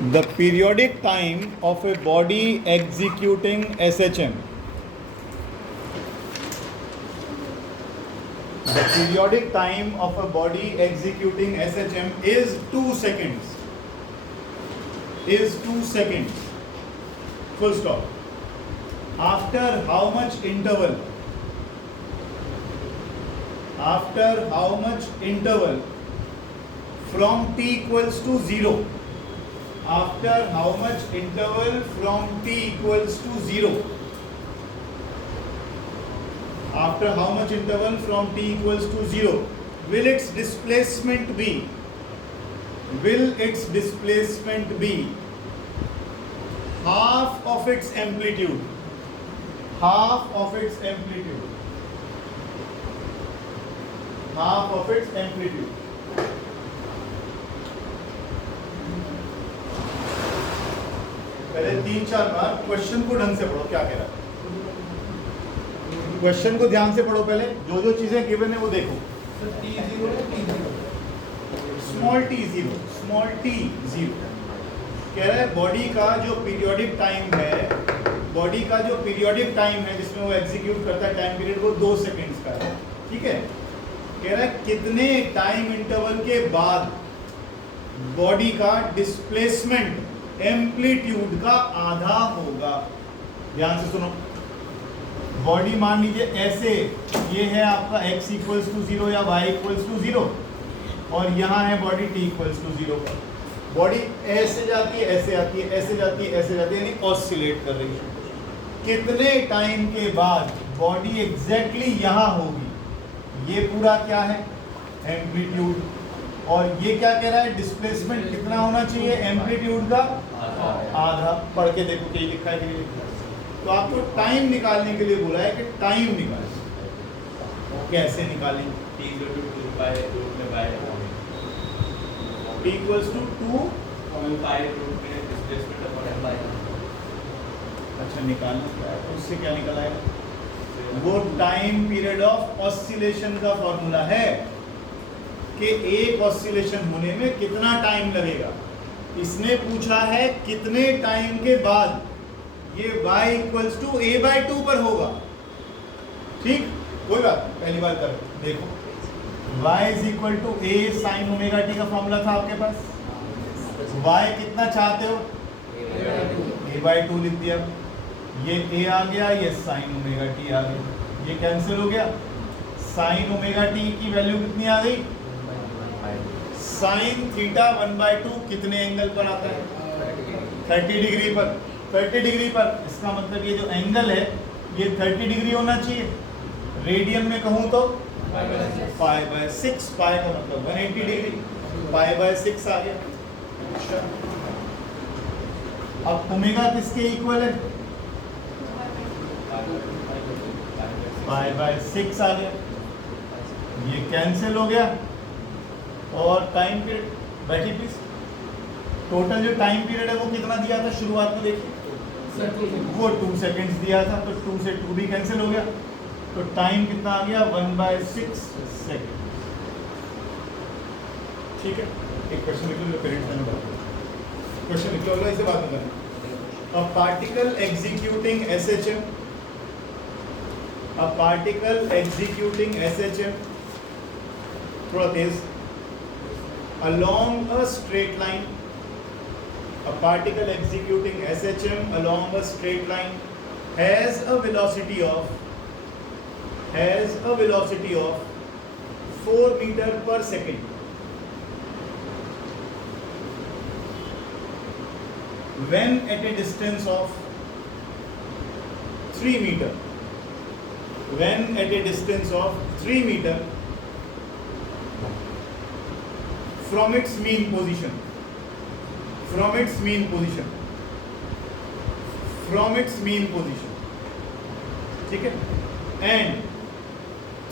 The periodic time of a body executing SHM. The periodic time of a body executing SHM is 2 seconds. Is 2 seconds. Full stop. After how much interval? After how much interval from t equals to 0? After how much interval from t equals to 0? After how much interval from t equals to 0 will its displacement be? Will its displacement be half of its amplitude? Half of its amplitude. Half of its amplitude. पहले 3-4 बार question को ढंग से पढ़ो, क्या कह रहा है question को ध्यान से पढ़ो। पहले जो जो चीजें गिवन है वो देखो। Small T zero, small T zero कह रहा है बॉडी का जो पीरियोडिक टाइम है, बॉडी का जो पीरियोडिक टाइम है जिसमें वो एग्जीक्यूट करता है टाइम पीरियड, वो 2 सेकेंड्स का है। ठीक है, कह रहा है कितने टाइम इंटरवल के बाद बॉडी का डिस्प्लेसमेंट एम्पलीट्यूड का आधा होगा। ध्यान से सुनो, बॉडी मान लीजिए ऐसे, ये है आपका x इक्वल्स टू 0 या y इक्वल्स टू 0 और यहाँ है बॉडी t इक्वल्स टू 0 पर। बॉडी ऐसे जाती है, ऐसे आती है, ऐसे जाती है, ऐसे जाती है, यानी ऑसिलेट कर रही है। कितने टाइम के बाद बॉडी एग्जैक्टली यहाँ होगी? ये पूरा क्या है? एम्पलीट्यूड। और ये क्या कह रहा है? डिस्प्लेसमेंट कितना होना चाहिए? एम्पलीट्यूड का आधा। पढ़ के देखो क्या लिखा है, लिखा है। तो आपको टाइम निकालने के लिए बोला है कि टाइम निकालें। कैसे निकालेंगे? t इक्वल्स टू 2 अच्छा निकालना क्या है? उससे क्या निकल आएगा? वो टाइम पीरियड ऑफ ऑसिलेशन का फॉर्मूला है कि एक ऑसिलेशन होने में कितना टाइम लगेगा। इसने पूछा है कितने टाइम के बाद ये y इक्वल्स टू a/2 पर होगा। ठीक, कोई बात नहीं, पहली बार कर देखो। y is equal to a sine omega t का फॉर्मूला था आपके पास। y कितना चाहते हो? a/2 लिख दिया। ये a आ गया, ये साइन ओमेगा t आ गया, ये कैंसिल हो गया। साइन ओमेगा t की वैल्यू कितनी आ गई? साइन थीटा 1/2 कितने एंगल पर आता है? 30 डिग्री पर। 30 डिग्री पर, इसका मतलब ये जो एंगल है ये 30 डिग्री होना चाहिए। रेडियन में कहूँ तो π/6, पाई का मतलब 180 डिग्री, π/6 आ गया। अच्छा, अब ओमेगा किसके इक्वल है? π/6 आ गया, ये कैंसिल हो गया। और टाइम पीरियड, बैठिए प्लीज। टोटल जो टाइम पीरियड है वो कितना दिया था शुरुआत में? देखिए वो 2 सेकेंड्स दिया था, तो 2 से 2 भी कैंसिल हो गया, तो टाइम कितना आ गया? 1/6 सेकेंड। ठीक है, एक क्वेश्चन लिख लो, पेरेंट्स ने बताया। क्वेश्चन लिख लो, इसे बात करें। A particle executing SHM, a particle executing SHM, थोड़ा तेज, along a straight line, a particle executing SHM along a straight line has a velocity of 4 meter per second when at a distance of 3 meter, when at a distance of 3 meter from its mean position, from its mean position, from its mean position, ठीक है, and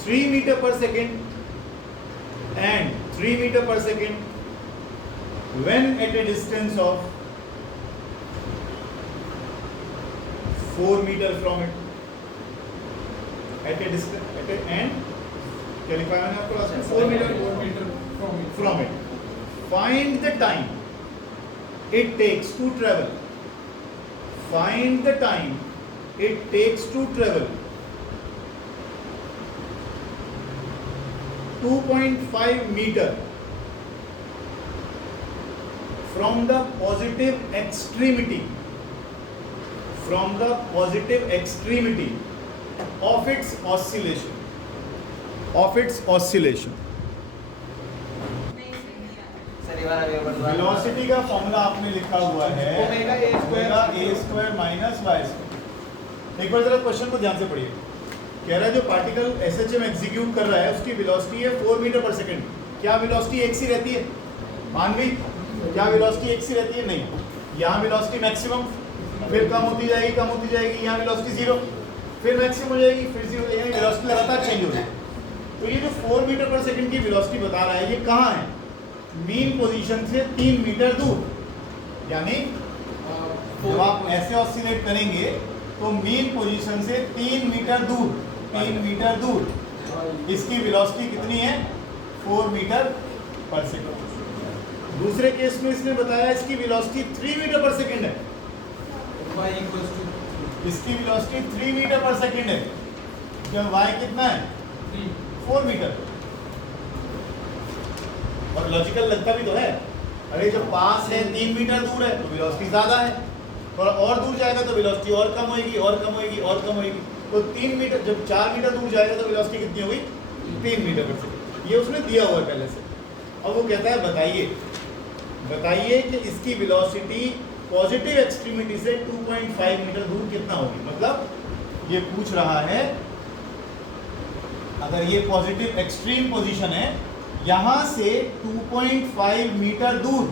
3 meter per second, and 3 meter per second when at a distance of 4 meter from it, at a distance, at a, and क्या लिखा है मैंने आपको? 4 meter from it. Find the time it takes to travel. Find the time it takes to travel 2.5 meter from the positive extremity of its oscillation. Velocity का formula आपने लिखा हुआ है ओमेगा ए स्क्वायर माइनस वाई स्क्वायर। एक बार जरा question को ध्यान से पढ़िए। कह रहा है जो पार्टिकल एसएच में एग्जीक्यूट कर रहा है उसकी वेलोसिटी है 4 मीटर पर सेकंड। क्या वेलोसिटी एक सी रहती है? मानवी, क्या वेलोसिटी एक सी रहती है? नहीं। यहाँ वेलोसिटी मैक्सिमम, फिर कम होती जाएगी, यहाँ वेलोसिटी जीरो, फिर मैक्सिमम हो जाएगी, फिर जीरो, यानी वेलोसिटी लगातार चेंज हो जाएगी। तो ये जो 4 मीटर पर सेकंड की वेलोसिटी बता रहा है ये कहाँ है? मीन पोजीशन से 3 मीटर दूर। यानी जब आप ऐसे ऑसिलेट करेंगे तो मीन पोजीशन से 3 मीटर दूर इसकी वेलोसिटी कितनी है? 4 मीटर पर सेकंड। दूसरे केस में इसने बताया इसकी वेलोसिटी 3 मीटर पर सेकंड है। इसकी वेलोसिटी 3 मीटर पर सेकंड है, जब y कितना है? 4 मीटर। और लॉजिकल लगता भी तो है। अरे जब पास है 3 मीटर दूर है तो वेलोसिटी ज्यादा है, थोड़ा और दूर जाएगा तो वेलोसिटी और कम होएगी। तो 3 मीटर, जब 4 मीटर दूर जाएगा तो वेलोसिटी कितनी होगी? 3 मीटर पर सेकंड। ये उसने दिया हुआ है पहले से। अब वो कहता है बताइए कि इसकी वेलोसिटी पॉजिटिव एक्सट्रीमिटी से 2.5 मीटर दूर कितना होगी। मतलब ये पूछ रहा है अगर ये पॉजिटिव एक्सट्रीम पोजीशन है यहां से 2.5 मीटर दूर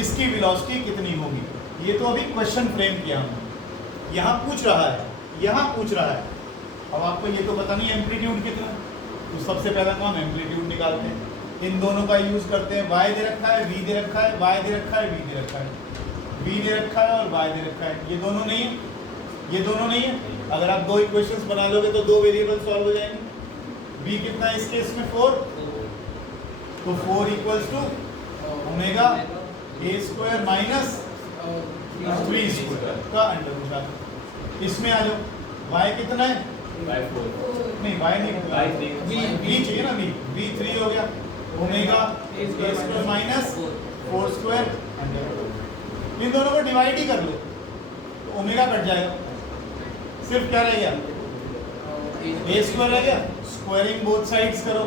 इसकी वेलोसिटी कितनी होगी। ये तो अभी क्वेश्चन फ्रेम किया हमने, यहां पूछ रहा है। अब आपको ये तो पता नहीं एम्पलीट्यूड कितना, तो सबसे पहले हम एम्पलीट्यूड निकालते हैं। इन दोनों का यूज करते हैं। y दे रखा है, v दे रखा है, y दे रखा है, v दे रखा है, v दे रखा है और y दे रखा है। ये दोनों नहीं है। अगर आप दो इक्वेशंस बना लोगे तो दो वेरिएबल सॉल्व हो जाएंगे। v कितना है इस केस में? 4, तो 4 equals to omega A square minus 3 square का अंडर रूट। इसमें आ जाओ, y कितना है? नहीं y नहीं, v चाहिए ना, v 3 हो गया, ओमेगा ए square minus 4 square under root. इन दोनों को डिवाइड ही कर लो तो ओमेगा कट जाएगा, सिर्फ क्या रह गया? ए स्क्वायर रह गया। स्क्वायरिंग बोथ साइड्स करो,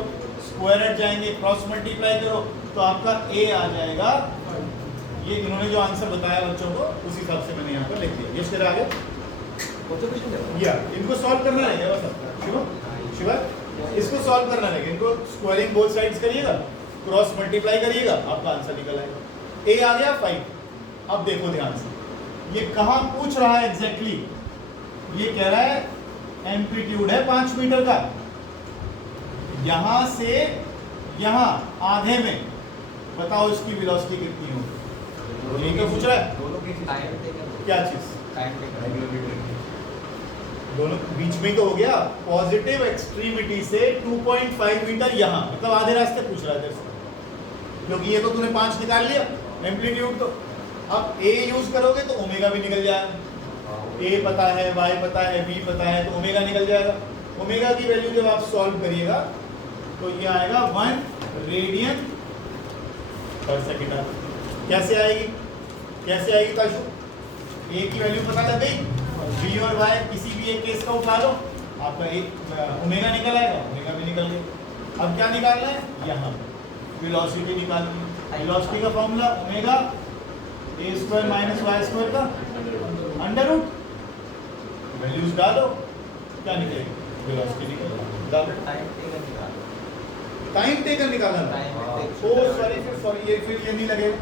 स्क्वायर हट जाएंगे, क्रॉस मल्टीप्लाई करो तो आपका ए आ जाएगा। ये इन्होंने जो आंसर बताया बच्चों को उस हिसाब से मैंने यहाँ पर लिख दिया। ये स्टेप आ गया या इनको सॉल्व करना रहेगा बस। शिवा इसको सॉल्व करना रहेगा, इनको स्क्वायरिंग बोथ साइड्स करिएगा, क्रॉस मल्टीप्लाई करिएगा, आपका आंसर निकल आएगा। ए आ गया 5। अब देखो ध्यान से ये कहाँ पूछ रहा है एग्जैक्टली। ये कह रहा है एम्पलीट्यूड है 5 मीटर का, यहां से यहां आधे में बताओ इसकी वेलोसिटी कितनी होगी। यही तो पूछ रहा है। दोनों की टाइम टेकन, क्या चीज? टाइम टेकन दोनों बीच में तो हो गया। पॉजिटिव एक्सट्रीमिटी से 2.5 मीटर यहां, मतलब आधे रास्ते पूछ रहा है तेरे से, क्योंकि ये तो तूने 5 निकाल लिया एम्पलीट्यूड। तो अब ए यूज करोगे तो ओमेगा भी निकल जाएगा। ए पता है, y पता है, v पता है, तो ओमेगा निकल जाएगा। ओमेगा की वैल्यू जब आप सॉल्व करिएगा तो ये आएगा 1 रेडियन पर सेकेंड। कैसे आएगी ताशु? ए की वैल्यू पता लग गई, v और y किसी भी एक केस का उठा लो, आपका एक ओमेगा निकल आएगा, ओमेगा भी निकल गया। अब क्या निकालना है? यहाँ वेलोसिटी निकालनी है। वेलोसिटी का फॉर्मूला ओमेगा ए स्क्वायर माइनस वाई स्क्वायर का अंडर रूट। वैल्यूज डालो, क्या निकलेगा? वेलोसिटी निकलेगा। टाइम टेकन निकालना है। ओ सॉरी ये नहीं लगेगा,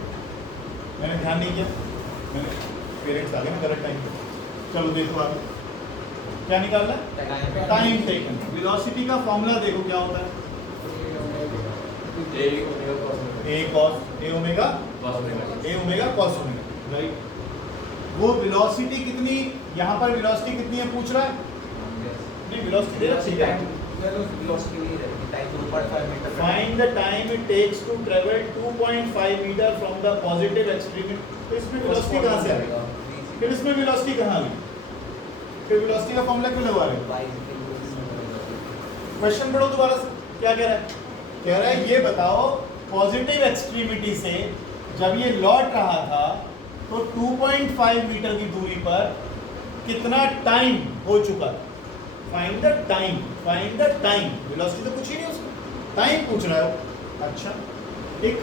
मैंने ध्यान नहीं किया, मैंने पेरेंट्स आ गए ना गलत टाइम पे। चलो देखो आगे क्या निकालना है? Time taken. वेलोसिटी का फॉर्मूला देखो क्या होता है? ए ओमेगा कॉस ओमेगा, राइट। वो वेलोसिटी कितनी, यहाँ पर वेलोसिटी कितनी है पूछ रहा है? नहीं वेलोसिटी दे रखी है, वेलोसिटी नहीं रहती, time 2.5 metre. Find the time it takes to travel 2.5 metre from the positive extremity. तो इसमें वेलोसिटी कहाँ से आ गई? फिर इसमें वेलोसिटी कहाँ आ गई? फिर वेलोसिटी का फॉर्मूला क्यों लगवा रहे हो? क्वेश्चन पढ़ो दोबारा से, क्या कह रहा है? कह रहा है ये बताओ पॉजिटिव एक्सट्रीमिटी से जब ये लौट रहा था तो 2.5 मीटर की दूरी पर कितना टाइम हो चुका? Find the time, find the time. Velocity तो कुछ ही नहीं उसमें, टाइम पूछ रहा हो। अच्छा, एक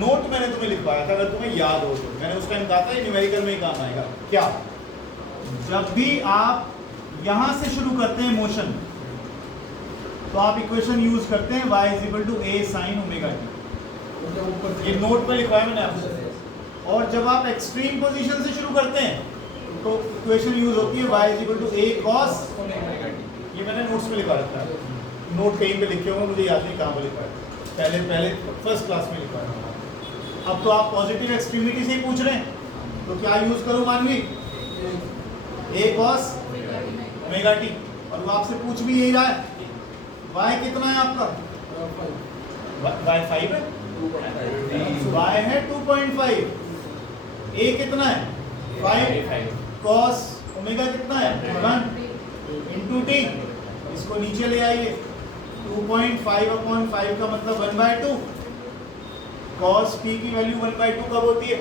नोट मैंने तुम्हें लिखवाया था, अगर तुम्हें याद हो तो। मैंने उस टाइम कहा था ये न्यूमेरिकल में ही काम आएगा। क्या? जब भी आप यहां से शुरू करते हैं मोशन तो आप इक्वेशन यूज करते हैं y = a sin omega t। ये नोट में लिखवाया मैंने आपको। और जब आप एक्सट्रीम पोजीशन से शुरू करते हैं तो इक्वेशन यूज होती है y = a cos। ये मैंने नोट्स में लिखा रखा है, नोट कहीं पे लिखे होंगे, मुझे याद नहीं कहाँ पे लिखा है, पहले फर्स्ट क्लास में लिखा है। अब तो आप पॉजिटिव एक्सट्रीमिटी से ही पूछ रहे हैं, तो क्या यूज करूँ मानवी? a cos omega t। और वो आपसे पूछ भी यही रहा है, y कितना है आपका? y 5 है, y है 2.5, a कितना है? 5, cos ओमेगा कितना है? 1 इंटू t। इसको नीचे ले आइए, 2.5/5 का मतलब 1/2। cos t की वैल्यू 1/2 कब होती है?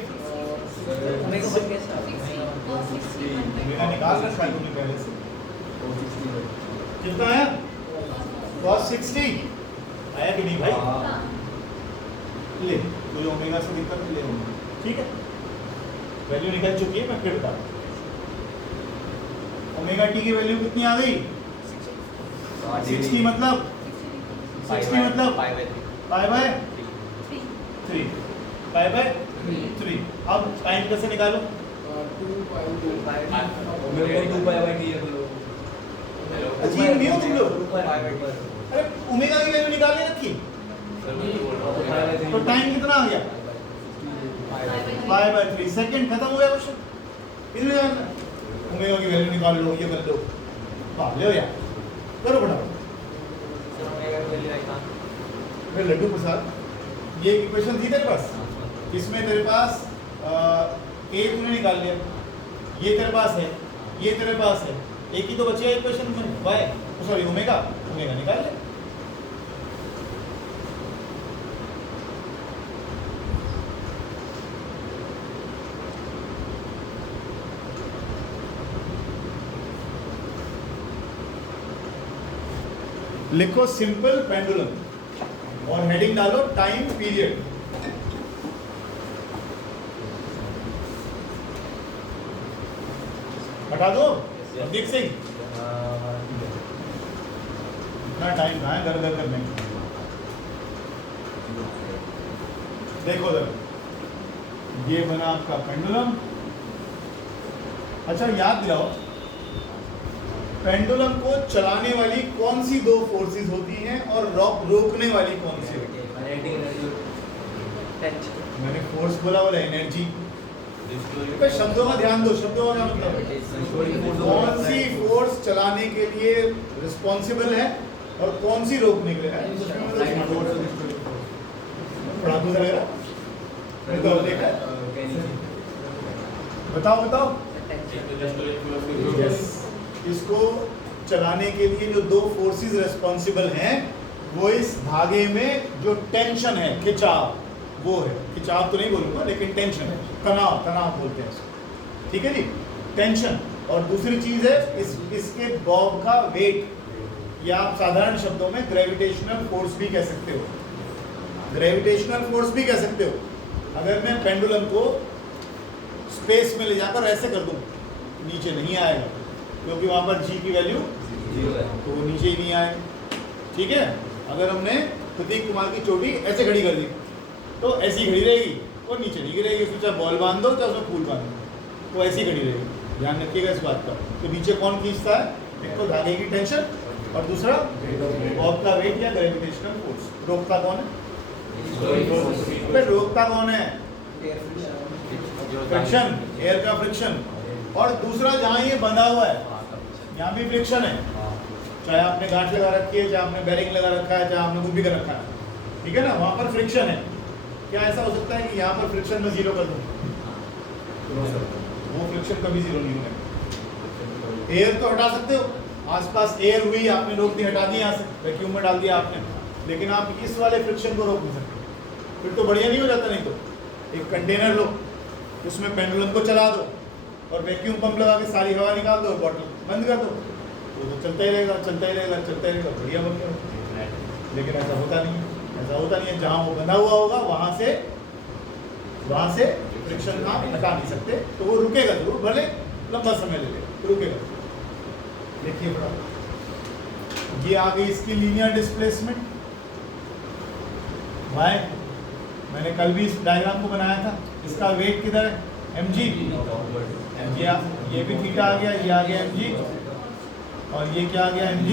ओमेगा निकाल रखा है तुमने पहले से। कितना आया? cos 60 आया कि नहीं भाई? ले, कोई ओमेगा से दिक्कत नहीं, ले ओमेगा, ठीक है। वैल्यू निकल चुकी है, मैं फिर बता। ओमेगा टी की वैल्यू कितनी आ गई? 60 मतलब 5/3। अब टाइम कैसे निकालो? अजीब नहीं हो तुम लोग? अरे ओमेगा की वैल्यू निकालने रखी तो टाइम कितना आ गया? 5/3 सेकंड। खत्म हो गया क्वेश्चन। इसलिए ओमेगा की वैल्यू निकाल लो, ये कर लो, भाग ले यार, करो फटाफट। फिर लड्डू प्रसाद, ये इक्वेशन थी तेरे पास, इसमें तेरे पास ए तूने निकाल लिया, ये तेरे पास है, ये तेरे पास है, एक ही तो बची है इक्वेशन में, वाई सॉरी ओमेगा निकाल ले। लिखो सिंपल पेंडुलम और हेडिंग डालो टाइम पीरियड। हटा दो अभिजीत सिंह, इतना टाइम कहाँ है घर करने। देखो जरा, ये बना आपका पेंडुलम। अच्छा याद दिलाओ, पेंडुलम को चलाने वाली कौन सी दो फोर्सेस होती हैं और रोकने वाली कौन सी होती है? मैंने फोर्स बोला एनर्जी। शब्दों का ध्यान दो, शब्दों का मतलब कौन सी फोर्स चलाने के लिए रिस्पॉन्सिबल है और कौन सी रोकने के लिए है? बताओ। इसको चलाने के लिए जो दो फोर्सेस रिस्पॉन्सिबल हैं वो इस धागे में जो टेंशन है, खिंचाव, वो है। खिंचाव तो नहीं बोलूंगा लेकिन टेंशन है, तनाव बोलते हैं इसको, ठीक है जी, टेंशन। और दूसरी चीज है इसके बॉब का वेट, या आप साधारण शब्दों में ग्रेविटेशनल फोर्स भी कह सकते हो। ग्रेविटेशनल फोर्स भी कह सकते हो। अगर मैं पेंडुलम को स्पेस में ले जाकर ऐसे कर दूं, नीचे नहीं आएगा क्योंकि वहां पर जी की वैल्यू 0 है, तो वो नीचे ही नहीं आएगा, ठीक है। अगर हमने प्रतीक कुमार की चोटी ऐसे खड़ी कर दी तो ऐसी खड़ी रहेगी, वो नीचे नहीं गिरेगी। उसमें चाहे बॉल बांध दो चाहे उसमें फूल बांध दो, वो ऐसी खड़ी रहेगी। ध्यान रखिएगा इस बात का। तो नीचे कौन खींचता है? एक तो धागे की टेंशन और दूसरा बॉब का वेट या ग्रेविटेशनल फोर्स। रोकता कौन है? रोकता कौन है? फ्रिक्शन, एयर का फ्रिक्शन। और दूसरा जहाँ ये बंधा हुआ है यहाँ भी फ्रिक्शन है, चाहे आपने गांठ लगा रखी है, चाहे आपने बेरिंग लगा रखा है, चाहे आपने कुछ भी कर रखा है, ठीक है ना, वहाँ पर फ्रिक्शन है। क्या ऐसा हो सकता है कि यहाँ पर फ्रिक्शन में जीरो कर दूँ? वो फ्रिक्शन कभी जीरो नहीं होगा। एयर तो हटा सकते हो, आसपास एयर हुई, आपने रोक दी, हटा दी, यहाँ से वैक्यूम में डाल दिया आपने, लेकिन आप इस वाले फ्रिक्शन को रोक नहीं सकते। फिर तो बढ़िया नहीं हो जाता? नहीं तो एक कंटेनर लो, उसमें पेंडुलम को चला दो और वैक्यूम पंप लगा के सारी हवा निकाल दो, बॉटल बंद कर दो, वो तो चलता ही रहेगा, चलता ही रहेगा, चलता ही रहेगा, बढ़िया बन गया। लेकिन ऐसा होता नहीं है, ऐसा होता नहीं है। जहाँ वो बंधा हुआ होगा वहाँ से फ्रिक्शन आप हटा नहीं सकते, तो वो रुकेगा जरूर, भले लंबा समय ले लेगा, रुकेगा। देखिए बड़ा, ये आ गई इसकी लीनियर डिस्प्लेसमेंट y। मैंने कल भी इस डायग्राम को बनाया था। इसका वेट किधर है? mg। ये भी थीटा आ गया, ये आ गया mg, और ये क्या आ गया mg,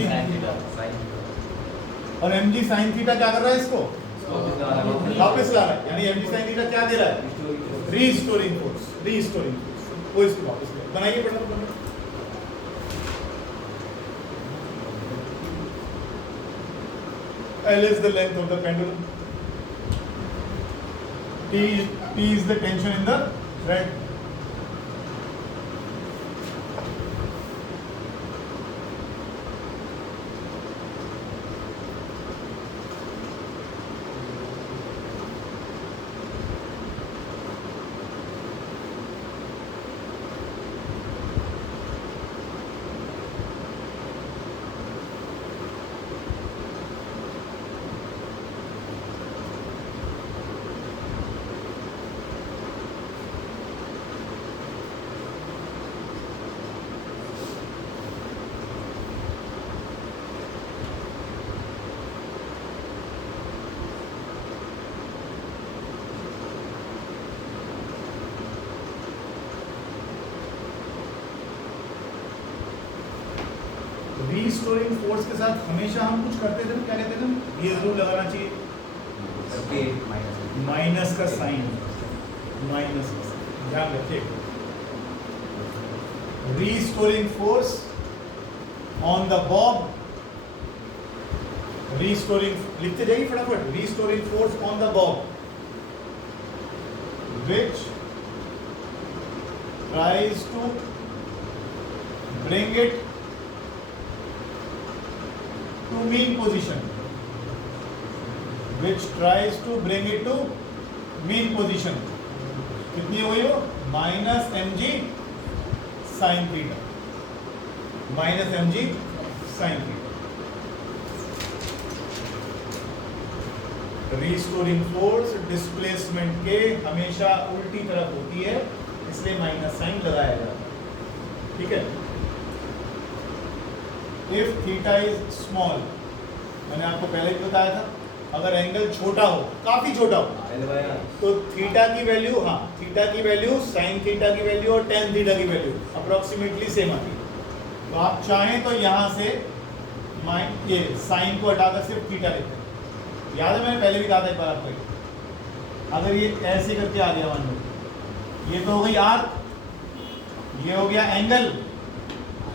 और mg sin थीटा क्या कर रहा है? इसको वापस ला रहा है, यानी mg sin थीटा क्या दे रहा है? रीस्टोरिंग फोर्स, रीस्टोरिंग फोर्स, वो इसको वापस ले। बनाइए पढ़ना। L is the length of the pendulum, T is the tension in the thread. Restoring force के साथ हमेशा हम कुछ करते थे, क्या कहते थे? ये जरूर लगाना चाहिए, माइनस का साइन, माइनस का साइन, ध्यान रखिए। Restoring force on the Bob, restoring लिखते जाइए फटाफट। Restoring force on the Bob which tries to bring it to mean position, which tries to bring it to mean position। कितनी हो गई वो? Minus mg sin theta, minus mg sin theta. Restoring force displacement के हमेशा उल्टी तरफ होती है, इसलिए माइनस साइन लगाया जाता है, ठीक है। इफ थीटा इज स्मॉल, मैंने आपको पहले भी बताया था, अगर एंगल छोटा हो, काफी छोटा हो, तो थीटा की वैल्यू, हाँ थीटा की वैल्यू, साइन थीटा की वैल्यू और टेन थीटा की वैल्यू अप्रोक्सीमेटली सेम आती है। तो आप चाहें तो यहाँ से ये साइन को हटाकर सिर्फ थीटा लेते हैं। याद है मैंने पहले भी कहा था एक बार आपको, अगर ये ऐसे करके आ गया मान लो, ये तो हो गई आर्क, ये हो गया एंगल,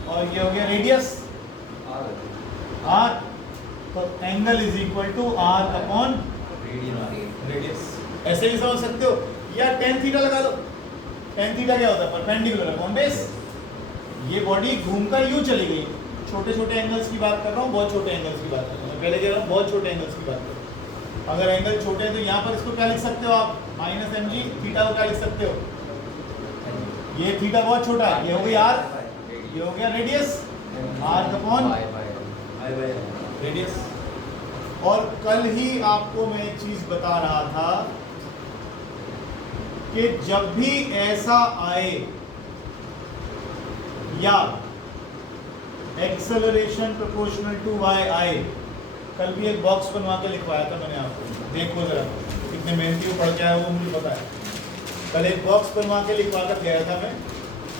और ये हो गया रेडियस आर, तो angle is equal to arc upon radius. ऐसे भी समझ सकते हो, या टेन थीटा लगा दो। टेन थीटा क्या होता है? Perpendicular upon base. ये बॉडी घूमकर यूं चली गई, छोटे छोटे एंगल्स की बात कर रहा हूँ, बहुत छोटे एंगल्स की बात कर रहा हूँ, पहले कह रहा हूँ बहुत छोटे एंगल्स की बात कर रहा हूँ। अगर एंगल छोटे हैं तो यहाँ पर इसको क्या लिख सकते हो आप? माइनस mg, थीटा को क्या लिख सकते हो? ये थीटा बहुत छोटा है, ये हो गई आर, ये हो गया रेडियस, आर अपॉन रेडियस। और कल ही आपको मैं एक चीज बता रहा था कि जब भी ऐसा आए या एक्सेलरेशन प्रोपोर्शनल टू y आए, कल भी एक बॉक्स बनवा के लिखवाया था मैंने आपको, देखो जरा कितने मेहनती पढ़ के आया वो मुझे पता है। कल एक बॉक्स बनवा के लिखवा कर गया था मैं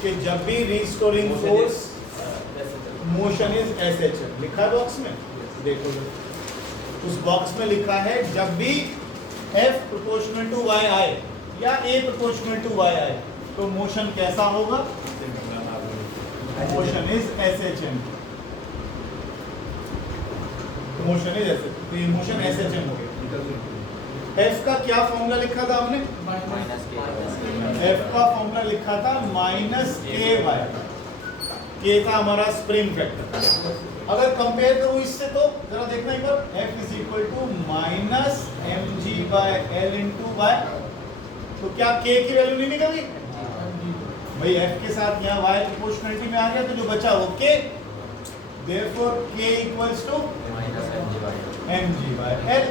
कि जब भी restoring force motion is SH लिखा है बॉक्स में, देखो जरा उस बॉक्स में लिखा है जब भी f प्रोपोर्शनल टू y आए या a प्रोपोर्शनल टू y आए तो मोशन कैसा होगा? Motion is SHM. मोशन है जैसे, तो ये मोशन SHM हो गया। एफ का क्या फॉर्मूला लिखा था हमने? एफ का फॉर्मूला लिखा था -KY। के था हमारा स्प्रिंग फैक्टर। अगर कंपेयर करूं इससे तो जरा देखना एक बार, F is equal to -mg/L into y। तो क्या K की वैल्यू नहीं निकल गई भाई? F के साथ यहाँ y प्रोपोर्शनलिटी में आ गया, तो जो बचा वो K, therefore K equals to mg/L।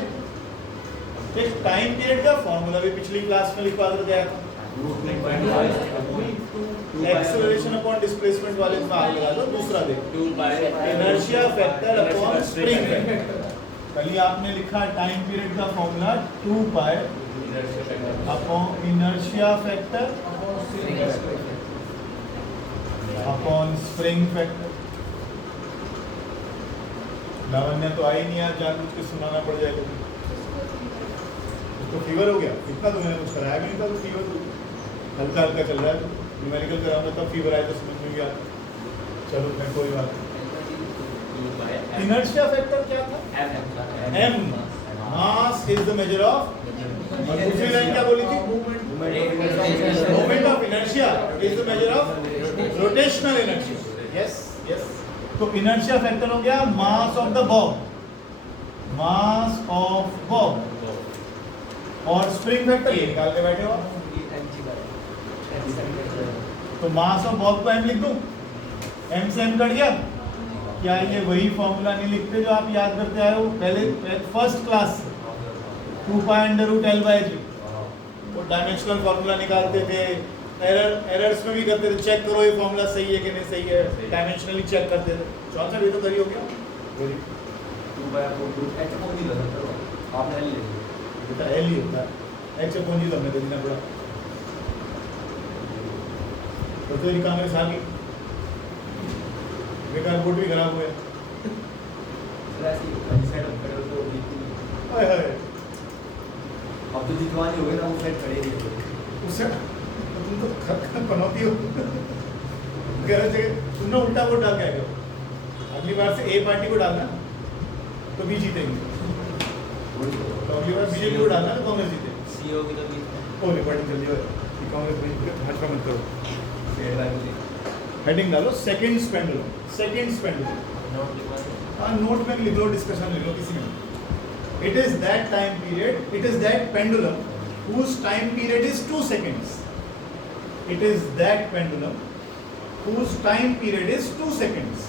एक टाइम पीरियड का फॉर्मूला भी पिछली क्लास में लिखवा कर गया था, एक्सेलरेशन अपॉन डिस्प्लेसमेंट वाले में आगे लगा लो। दूसरा देखो, inertia factor upon spring factor. कल ही आपने लिखा टाइम पीरियड का formula 2 pi upon inertia factor upon spring factor. Lavanya तो आई नहीं, आज जानबूझ के सुनाना पड़ जाएगा। तो फीवर हो गया इतना, तो मैंने कुछ कराया भी नहीं था, तो फीवर हल्का हल्का चल रहा है। न्यूमेरिकल कराऊंगा तब फीवर आए तो समझ में भी आता। चलो मैं कोई बात नहीं। इनर्शिया फैक्टर क्या था? m। Mass is the measure of, दूसरी लाइन क्या बोली थी? Moment of inertia is the measure of rotational inertia. Yes yes. तो इनर्शिया फैक्टर हो गया mass of the Bob, mass of Bob. और स्प्रिंग फैक्टर ये निकाल के बैठे हो, तो मास ऑफ बॉब को m लिख दूं, m से m कट गया। क्या ये वही फॉर्मूला नहीं लिखते जो आप याद करते आए हो पहले first class? 2 pi under root L/G। वो डायमेंशनल फॉर्मूला निकालते थे, एरर्स में भी करते थे, चेक करो ये फॉर्मूला सही है कि नहीं सही है, डायमेंशनली चेक करते थे। चौथा ये तो करी हो गया, 2 pi upon root h upon g लगा करो, आपने L ले लिया। बेटा L ही होता है, h अपॉन जी तो हमें दे देना पड़ा। तो ये कांग्रेस आ गई, बेकार वोट भी खराब हुए। हाय हाय, अब तो जितवानी हो गई ना, वो साइड खड़े रही उससे तुम तो पनौती हो। गलत जगह तुमने उल्टा वोट डाल के आ गए। अगली बार से A पार्टी को डालना तो भी जीतेंगे, तो अगली बार बीजेपी को डालना तो कांग्रेस जीतेगी। सीओ की तो भी ओ रिकॉर्डिंग चल रही है, कांग्रेस भाजपा मत करो। हेडिंग डालो सेकंड पेंडुलम, सेकंड पेंडुलम। हाँ नोट में लिख लो, डिस्कशन लिख लो किसी में। It is that time period, it is that pendulum whose time period is 2 seconds. It is that pendulum whose time period is 2 seconds.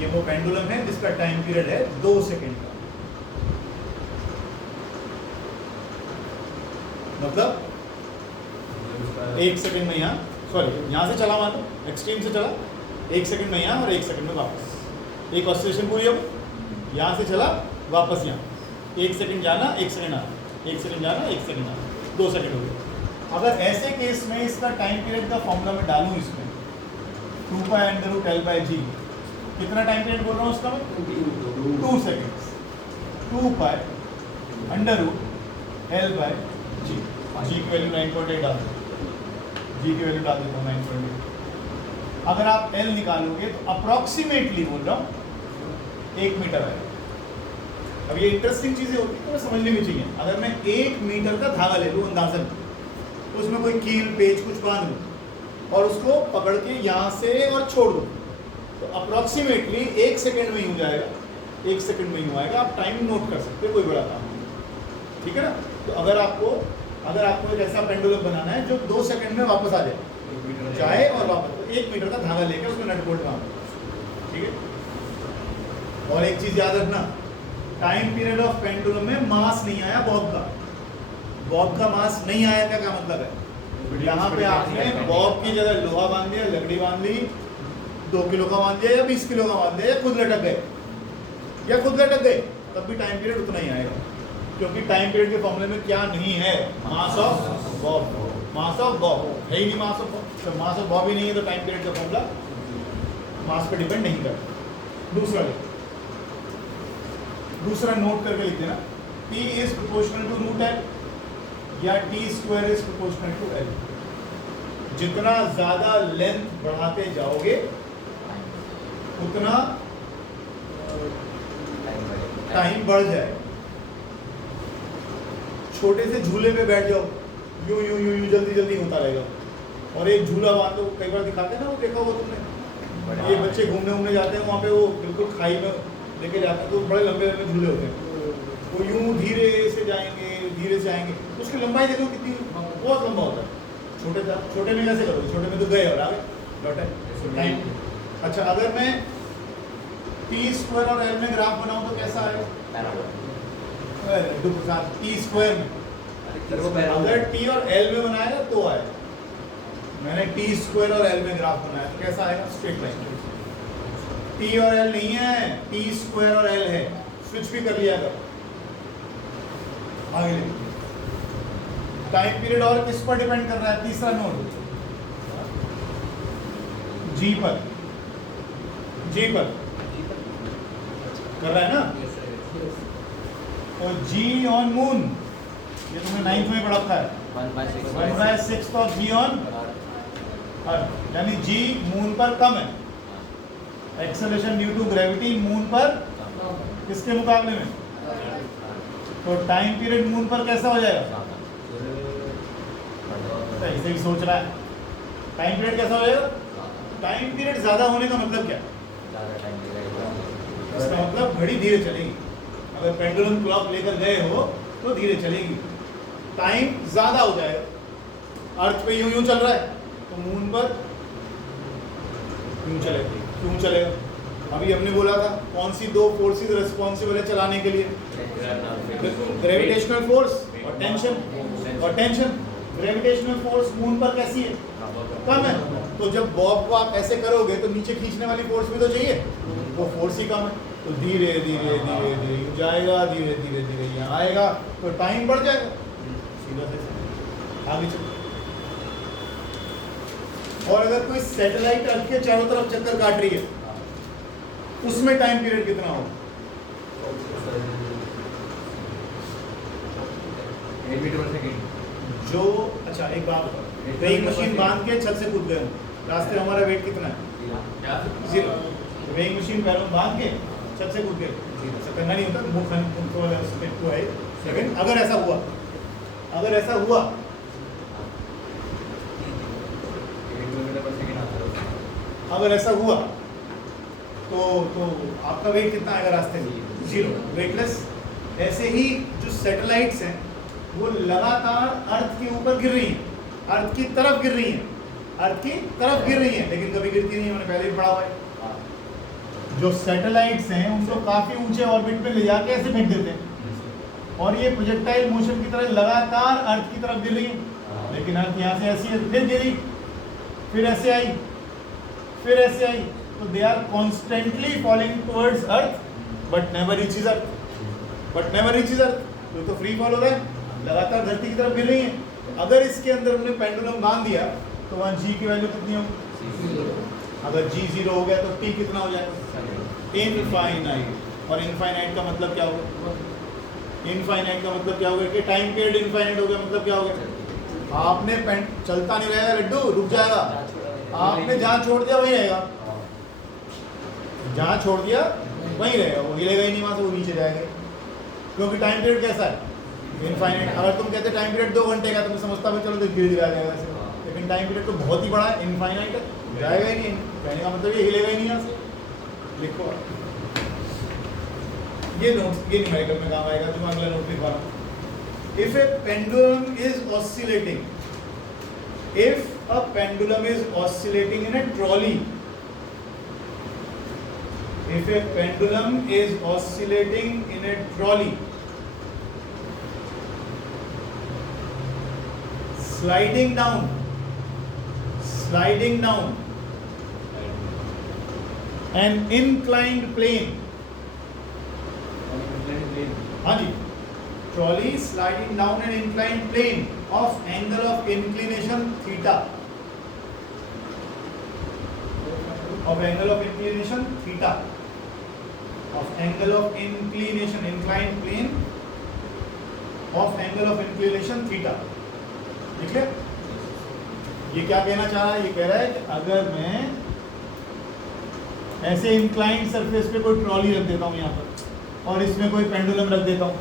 ये वो पेंडुलम है जिसका टाइम पीरियड है 2 सेकंड का। मतलब 1 सेकंड में यहाँ, सॉरी यहाँ से चला मानो, एक्सट्रीम से चला 1 सेकंड में यहाँ और 1 सेकंड में वापस। एक ऑसिलेशन पूरी हो, यहाँ से चला वापस यहाँ, 1 सेकंड जाना 1 सेकंड आना, 1 सेकंड जाना 1 सेकंड आना, 2 सेकंड हो गए। अगर ऐसे केस में इसका टाइम पीरियड का फॉर्मूला में डालूं इसमें 2 पाई अंडर रूट L/G, कितना टाइम पीरियड बोल रहा हूँ उसका मैं? 2 seconds. 2 pi under root L/G, G की वैल्यू 9.8 डाल दो, G की वैल्यू डाल देता हूँ 9.8। अगर आप L निकालोगे तो अप्रॉक्सीमेटली बोल रहा हूँ 1 मीटर आएगा। अब ये इंटरेस्टिंग चीजें होती है तो समझनी भी चाहिए। अगर मैं 1 मीटर का धागा ले लूँ अंदाजन, तो उसमें कोई कील पेच कुछ बांध लूँ और उसको पकड़ के यहाँ से और छोड़ दूँ, तो अप्रॉक्सीमेटली 1 सेकंड में ही हो जाएगा, 1 सेकंड में ही हो आएगा। आप टाइम नोट कर सकते हो, कोई बड़ा काम नहीं, ठीक है ना। तो अगर आपको एक ऐसा पेंडुलम बनाना है जो 2 सेकंड में वापस आ जाए, जाए और वापस, तो 1 मीटर का धागा लेकर उसको नट बोल्ट मारो, ठीक है। और एक चीज याद रखना, टाइम पीरियड ऑफ पेंडुलम में मास नहीं आया बॉब का। बॉब का मास नहीं आया का क्या मतलब है? यहाँ पे आपने बॉब की जगह लोहा बांध दिया, लकड़ी बांध ली, 2 किलो का बांध दिया या 20 किलो का बांध दिया, या खुद लटक गए, तब भी टाइम पीरियड उतना ही आएगा, क्योंकि टाइम पीरियड के फॉर्मूले में क्या नहीं है? Mass of Bob. Mass of Bob है ही नहीं, मास ऑफ बॉब, तो मास ऑफ बॉब ही नहीं है, तो टाइम पीरियड का फॉर्मूला मास पे डिपेंड नहीं करता। दूसरा नोट करके लिख देना, T is proportional to root L या T square is proportional to L। जितना ज्यादा लेंथ बढ़ाते जाओगे उतना टाइम बढ़ जाए। छोटे से झूले पे बैठ जाओ, यूं यूं यूं यूं जल्दी जल्दी होता रहेगा। और एक झूला बांधो, कई बार दिखाते हैं ना, वो देखा होगा तुमने, ये बच्चे घूमने जाते हैं वहाँ पे, वो बिल्कुल खाई में लेके जाते हैं, तो बड़े लंबे लंबे झूले होते हैं, वो यूं धीरे से जाएंगे, धीरे से आएंगे, उसकी लंबाई देखो कितनी, बहुत लंबा होता है। छोटे में कैसे करोगे, छोटे में तो गए और आ गए लौटे टाइम। अच्छा, अगर मैं टी स्क्वायर और एल में ग्राफ बनाऊं तो कैसा आएगा? टी स्क्वायर में अगर टी और एल में बनाएगा तो आएगा। मैंने टी स्क्वायर और एल में ग्राफ बनाया तो कैसा आएगा? Straight line. टी और एल नहीं है, टी स्क्वायर और एल है, स्विच भी कर लिया अगर आगे। टाइम पीरियड और किस पर डिपेंड कर रहा है? तीसरा नोड जी पर, जी पर कर रहा है ना। और जी ऑन मून, ये तुमने 9th में पढ़ा था, 1/6 ऑफ जी ऑन अर्थ, यानी जी मून पर कम है। Acceleration due to gravity moon पर किसके मुकाबले में? तो टाइम पीरियड मून पर कैसा हो जाएगा? ऐसे ही सोच रहा है, टाइम पीरियड कैसा हो जाएगा? टाइम पीरियड ज्यादा होने का मतलब क्या? इसका मतलब घड़ी धीरे चलेगी। अगर पेंडुलम क्लॉक लेकर गए हो तो धीरे चलेगी, टाइम ज्यादा हो जाएगा। अर्थ पे यूं यूं चल रहा है तो मून पर यूं चलेगा। क्यों चलेगा? अभी हमने बोला था कौन सी दो फोर्सेस रिस्पॉन्सिबल है चलाने के लिए? ग्रेविटेशनल फोर्स और टेंशन। और टेंशन, ग्रेविटेशनल फोर्स मून पर कैसी है? कम है। तो जब बॉब को आप ऐसे करोगे तो नीचे खींचने वाली फोर्स भी तो चाहिए, वो फोर्स ही कम है, तो धीरे धीरे धीरे धीरे जाएगा, धीरे धीरे धीरे यहाँ आएगा, तो टाइम बढ़ जाएगा। सीधा से आगे चलो। और अगर कोई सैटेलाइट अर्थ के चारों तरफ चक्कर काट रही है, उसमें टाइम पीरियड कितना होगा? जो अच्छा एक बात बताओ, वेइंग मशीन बांध के छत से कूद गए, रास्ते में हमारा वेट कितना है? 0। वेइंग मशीन पैरों में बांध के छत से कूद गए, ऐसा करना नहीं होता, मुख तो है। लेकिन अगर ऐसा हुआ, अगर ऐसा हुआ अगर ऐसा हुआ तो आपका वेट कितना आएगा रास्ते में? 0, वेटलेस। ऐसे ही जो सैटेलाइट्स हैं वो लगातार अर्थ के ऊपर गिर रही हैं, अर्थ की तरफ गिर रही हैं, अर्थ की तरफ गिर रही हैं, लेकिन कभी गिरती नहीं है, मैंने पहले भी पढ़ा हुआ है। जो सैटेलाइट्स हैं उनको काफ़ी ऊंचे ऑर्बिट में ले जाके ऐसे फेंक देते हैं, और ये प्रोजेक्टाइल मोशन की तरह लगातार अर्थ की तरफ गिर रही है, लेकिन अर्थ यहाँ से ऐसी है, फिर गिरी, फिर ऐसे आई, फिर ऐसे आई, तो they are constantly falling towards earth but never reaches earth, but never reaches earth. तो फ्री फॉल हो रहा है, लगातार धरती की तरफ गिर रही है। अगर इसके अंदर हमने पेंडुलम बांध दिया तो वहाँ जी की वैल्यू कितनी होगी? अगर जी 0 हो गया तो टी कितना हो जाएगा? इनफाइनाइट। और इनफाइनाइट का मतलब क्या होगा? इनफाइनाइट का मतलब क्या होगा कि टाइम पीरियड इनफाइनाइट हो गया, मतलब क्या होगा? आपने चलता नहीं रहेगा लड्डू, रुक जाएगा। आपने जहाँ छोड़ दिया वहीं रहेगा, जहाँ छोड़ दिया वहीं रहेगा, वो हिलेगा ही नहीं वहाँ से, वो नीचे जाएगा, क्योंकि टाइम पीरियड कैसा है? इनफाइनाइट। अगर तुम कहते टाइम पीरियड 2 घंटे का तो मैं समझता भी चलो तो धीरे धीरे आ जाएगा ऐसे, लेकिन टाइम पीरियड तो बहुत ही बड़ा है, इनफाइनाइट है, जाएगा ही नहीं। कहने का मतलब ये हिलेगा ही नहीं यहाँ से। लिखो ये नोट, ये न्यूमेरिकल में काम आएगा, जो अगला नोट लिखवा रहा हूँ। If A pendulum is oscillating, if a pendulum is oscillating in a trolley, if a pendulum is oscillating in a trolley, sliding down an inclined plane, हाँ जी, trolley sliding down an inclined plane of angle of inclination theta, of angle of inclination theta, of angle of inclination, inclined plane of angle of inclination theta। ठीक है? ये क्या कहना चाह रहा है? ये कह रहा है कि अगर मैं ऐसे इंक्लाइंड सरफेस पे कोई ट्रॉली रख देता हूँ यहाँ पर, और इसमें कोई पेंडुलम रख देता हूँ,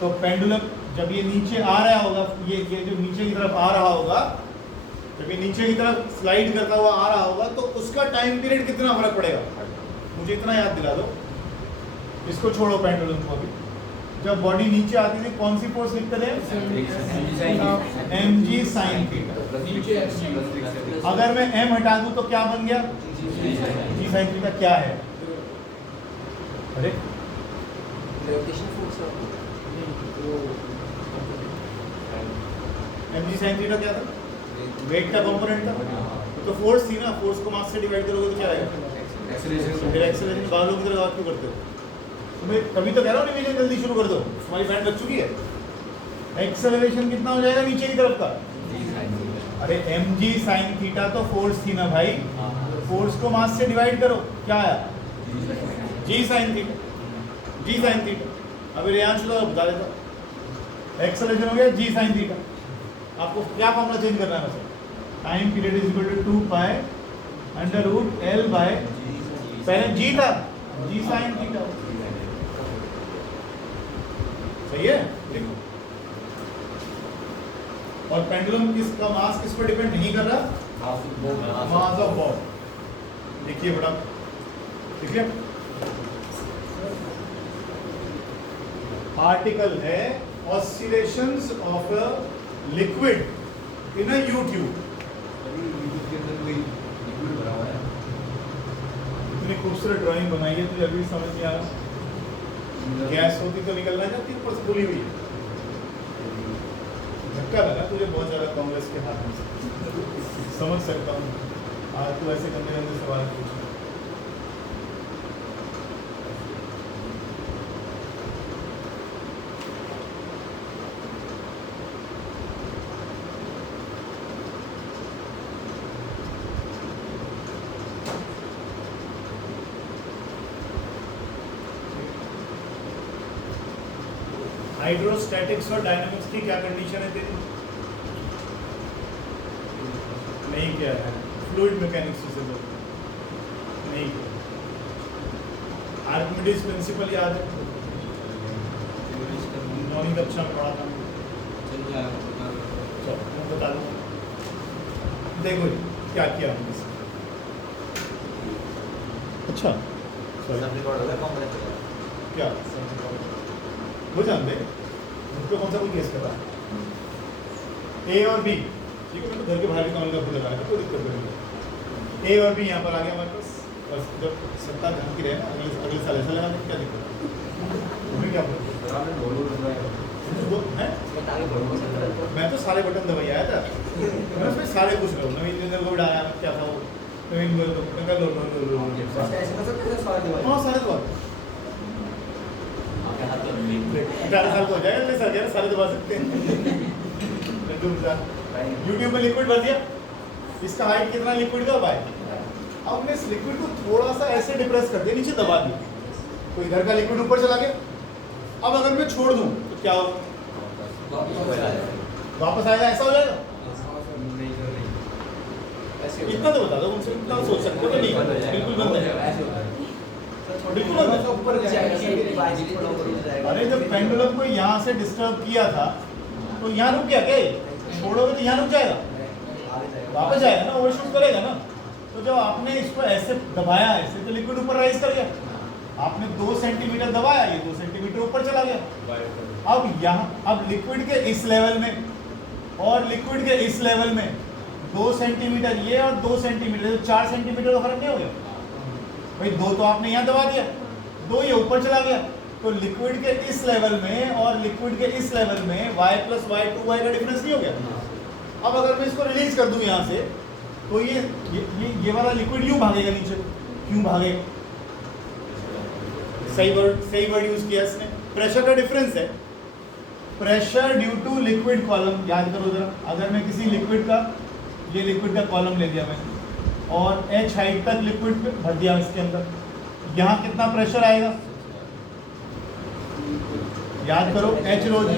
तो पेंडुलम जब ये नीचे आ रहा होगा, ये जो नीचे की तरफ आ रहा होगा, जब ये नीचे की तरफ स्लाइड करता हुआ आ रहा होगा, तो उसका टाइम पीरियड कितना फर्क पड़ेगा, मुझे इतना याद दिला दो। इसको छोड़ो पेंडुलम को। अभी जब बॉडी नीचे आती थी कौन सी फोर्स लिखते थे, mg sin थीटा। अगर मैं m हटा दूं तो क्या बन गया, g sin थीटा। क्या है, अरे mg sin थीटा क्या था, वेट का कंपोनेंट था, तो फोर्स थी ना, फोर्स को मास से डिवाइड करोगे तो क्या आएगा, एक्सेलरेशन। फिर एक्सेलरेशन बालों की तरह बात क्यों करते हो, तुम्हें तभी तो कह रहा हूँ रिवीजन जल्दी शुरू कर दो, तुम्हारी बैंड बच चुकी है। एक्सेलरेशन कितना हो जाएगा नीचे की तरफ का, अरे mg sin थीटा तो फोर्स थी ना भाई, फोर्स को मास से डिवाइड करो, क्या आया, g sin theta, g sin theta. अभी रियांश तो बता देता, एक्सेलरेशन हो गया g sin थीटा। आपको क्या फॉर्मूला चेंज करना है, time period is equal to 2 pi under root l by, पहले g था, g sin थीटा, सही है। देखो, और पेंडुलम किसका मास किस पर डिपेंड नहीं कर रहा, मास ऑफ बॉल। देखिए बड़ा, ठीक है, आर्टिकल है oscillations of a liquid in a you tube. इतनी खूबसूरत ड्राइंग बनाई है, तुझे अभी समझ नहीं आ रहा, गैस होती तो निकलना जाती, ऊपर से खुली हुई है। धक्का लगा तुझे बहुत ज़्यादा कांग्रेस के हाथ में से, समझ सकता हूँ। आज तू ऐसे गंदे गंदे सवाल पूछ, हाइड्रोस्टैटिक्स और डायनामिक्स की क्या कंडीशन है तेरी, नहीं क्या है, फ्लूइड मैकेनिक्स से बोल नहीं किया। आर्किमिडीज प्रिंसिपल याद है, 9वीं कक्षा में पढ़ा था, चलो मैं बता दूँ। देखो क्या किया हमने, अच्छा क्या वो जानते उसको कौन सा कोई केस कर रहा है, ए और बी, ठीक है, मैं तो घर के बाहर भी कमल का फूल लगाया था, कोई दिक्कत नहीं। ए और बी यहाँ पर आ गया हमारे पास, बस जब सत्ता ढंग की रहे ना, अगले साल ऐसा लगा क्या दिक्कत है, क्या मैं तो सारे बटन दबाई आया था, मैं उसमें सारे कुछ रहा हूँ, नवीन इंद्र को डाया, क्या था वो, नवीन हाँ सारे दबा, 18 साल को हो जाएगा, अगले साल सारे दबा सकते हैं। यूट्यूब में लिक्विड भर दिया, इसका हाइट कितना लिक्विड का भाई, अब हमने इस लिक्विड को थोड़ा सा ऐसे डिप्रेस कर दिया, नीचे दबा दिया, तो इधर का लिक्विड ऊपर चला गया। अब अगर मैं छोड़ दूं तो क्या होगा, वापस आएगा, ऐसा हो जाएगा। इतना तो बता दो, मुझसे इतना सोच सकते हो कि नहीं, बिल्कुल बंद है, बिल्कुल ऊपर जाएगा। अरे जब पेंडुलम को यहाँ से डिस्टर्ब किया था तो यहाँ रुक गया क्या, छोड़ोगे तो यहाँ रुक जाएगा, वापस जाएगा ना, ओवरशूट करेगा ना। तो जब आपने इसको ऐसे दबाया, ऐसे तो लिक्विड ऊपर राइज कर गया, आपने 2 सेंटीमीटर दबाया, ये 2 सेंटीमीटर ऊपर चला गया। अब यहाँ, अब लिक्विड के इस लेवल में और लिक्विड के इस लेवल में 2 सेंटीमीटर ये और 2 सेंटीमीटर, तो 4 सेंटीमीटर का फर्क नहीं हो गया भाई, 2 तो आपने यहाँ दबा दिया, 2 ये ऊपर चला गया, तो लिक्विड के इस लेवल में और लिक्विड के इस लेवल में y + y2y का डिफरेंस नहीं हो गया। अब अगर मैं इसको रिलीज कर दूं यहाँ से, तो ये वाला लिक्विड यूं भागेगा नीचे, क्यों भागेगा, सही वर्ड यूज किया इसने, प्रेशर का डिफरेंस है, pressure due to liquid column. याद करो जरा, अगर मैं किसी लिक्विड का, ये लिक्विड का कॉलम ले लिया मैंने और h हाइट तक लिक्विड भर दिया इसके अंदर, यहाँ कितना प्रेशर आएगा, याद करो, h rho G,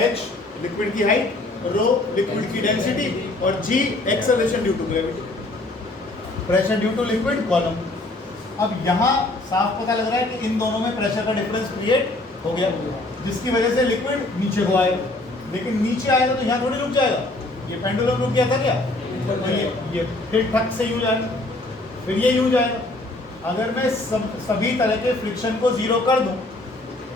h liquid की हाइट, रो लिक्विड की डेंसिटी और g acceleration due to gravity, pressure due to liquid column. अब यहाँ साफ पता लग रहा है कि इन दोनों में प्रेशर का डिफरेंस क्रिएट हो गया, जिसकी वजह से लिक्विड नीचे को आएगा, लेकिन नीचे आएगा तो यहाँ थोड़ी रुक जाएगा, ये पेंडुलम रुक गया था क्या, तो ये फिर ठक से यूं जाएगा, फिर ये यूं जाएगा। अगर मैं सभी तरह के फ्रिक्शन को जीरो कर दूं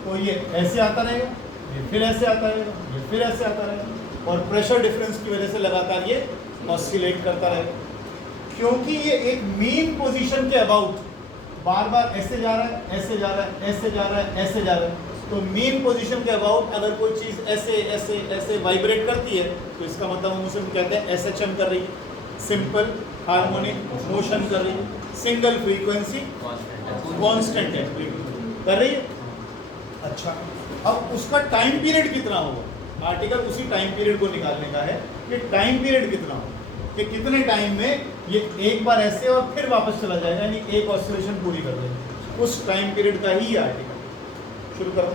तो ये ऐसे आता रहेगा, ये फिर ऐसे आता रहेगा, ये फिर ऐसे आता रहेगा, और प्रेशर डिफरेंस की वजह से लगातार ये ऑसिलेट करता रहेगा, क्योंकि ये एक मीन पोजीशन के अबाउट बार बार ऐसे जा रहा है, ऐसे जा रहा है, ऐसे जा रहा है, ऐसे जा रहा है। तो मीन पोजीशन के अबाउट अगर कोई चीज़ ऐसे ऐसे ऐसे वाइब्रेट करती है तो इसका मतलब हम उसे कहते हैं SHM कर रही है, सिंपल हार्मोनिक मोशन कर रही है, सिंगल फ्रीक्वेंसी कांस्टेंट एम्पलीट्यूड कर रही है। अच्छा, अब उसका टाइम पीरियड कितना होगा, आर्टिकल उसी टाइम पीरियड को निकालने का है कि टाइम पीरियड कितना हो, कि कितने टाइम में ये एक बार ऐसे और फिर वापस चला जाएगा, यानी एक ऑसिलेशन पूरी कर देगा, उस टाइम पीरियड का ही आर्टिकल। शुरू करो।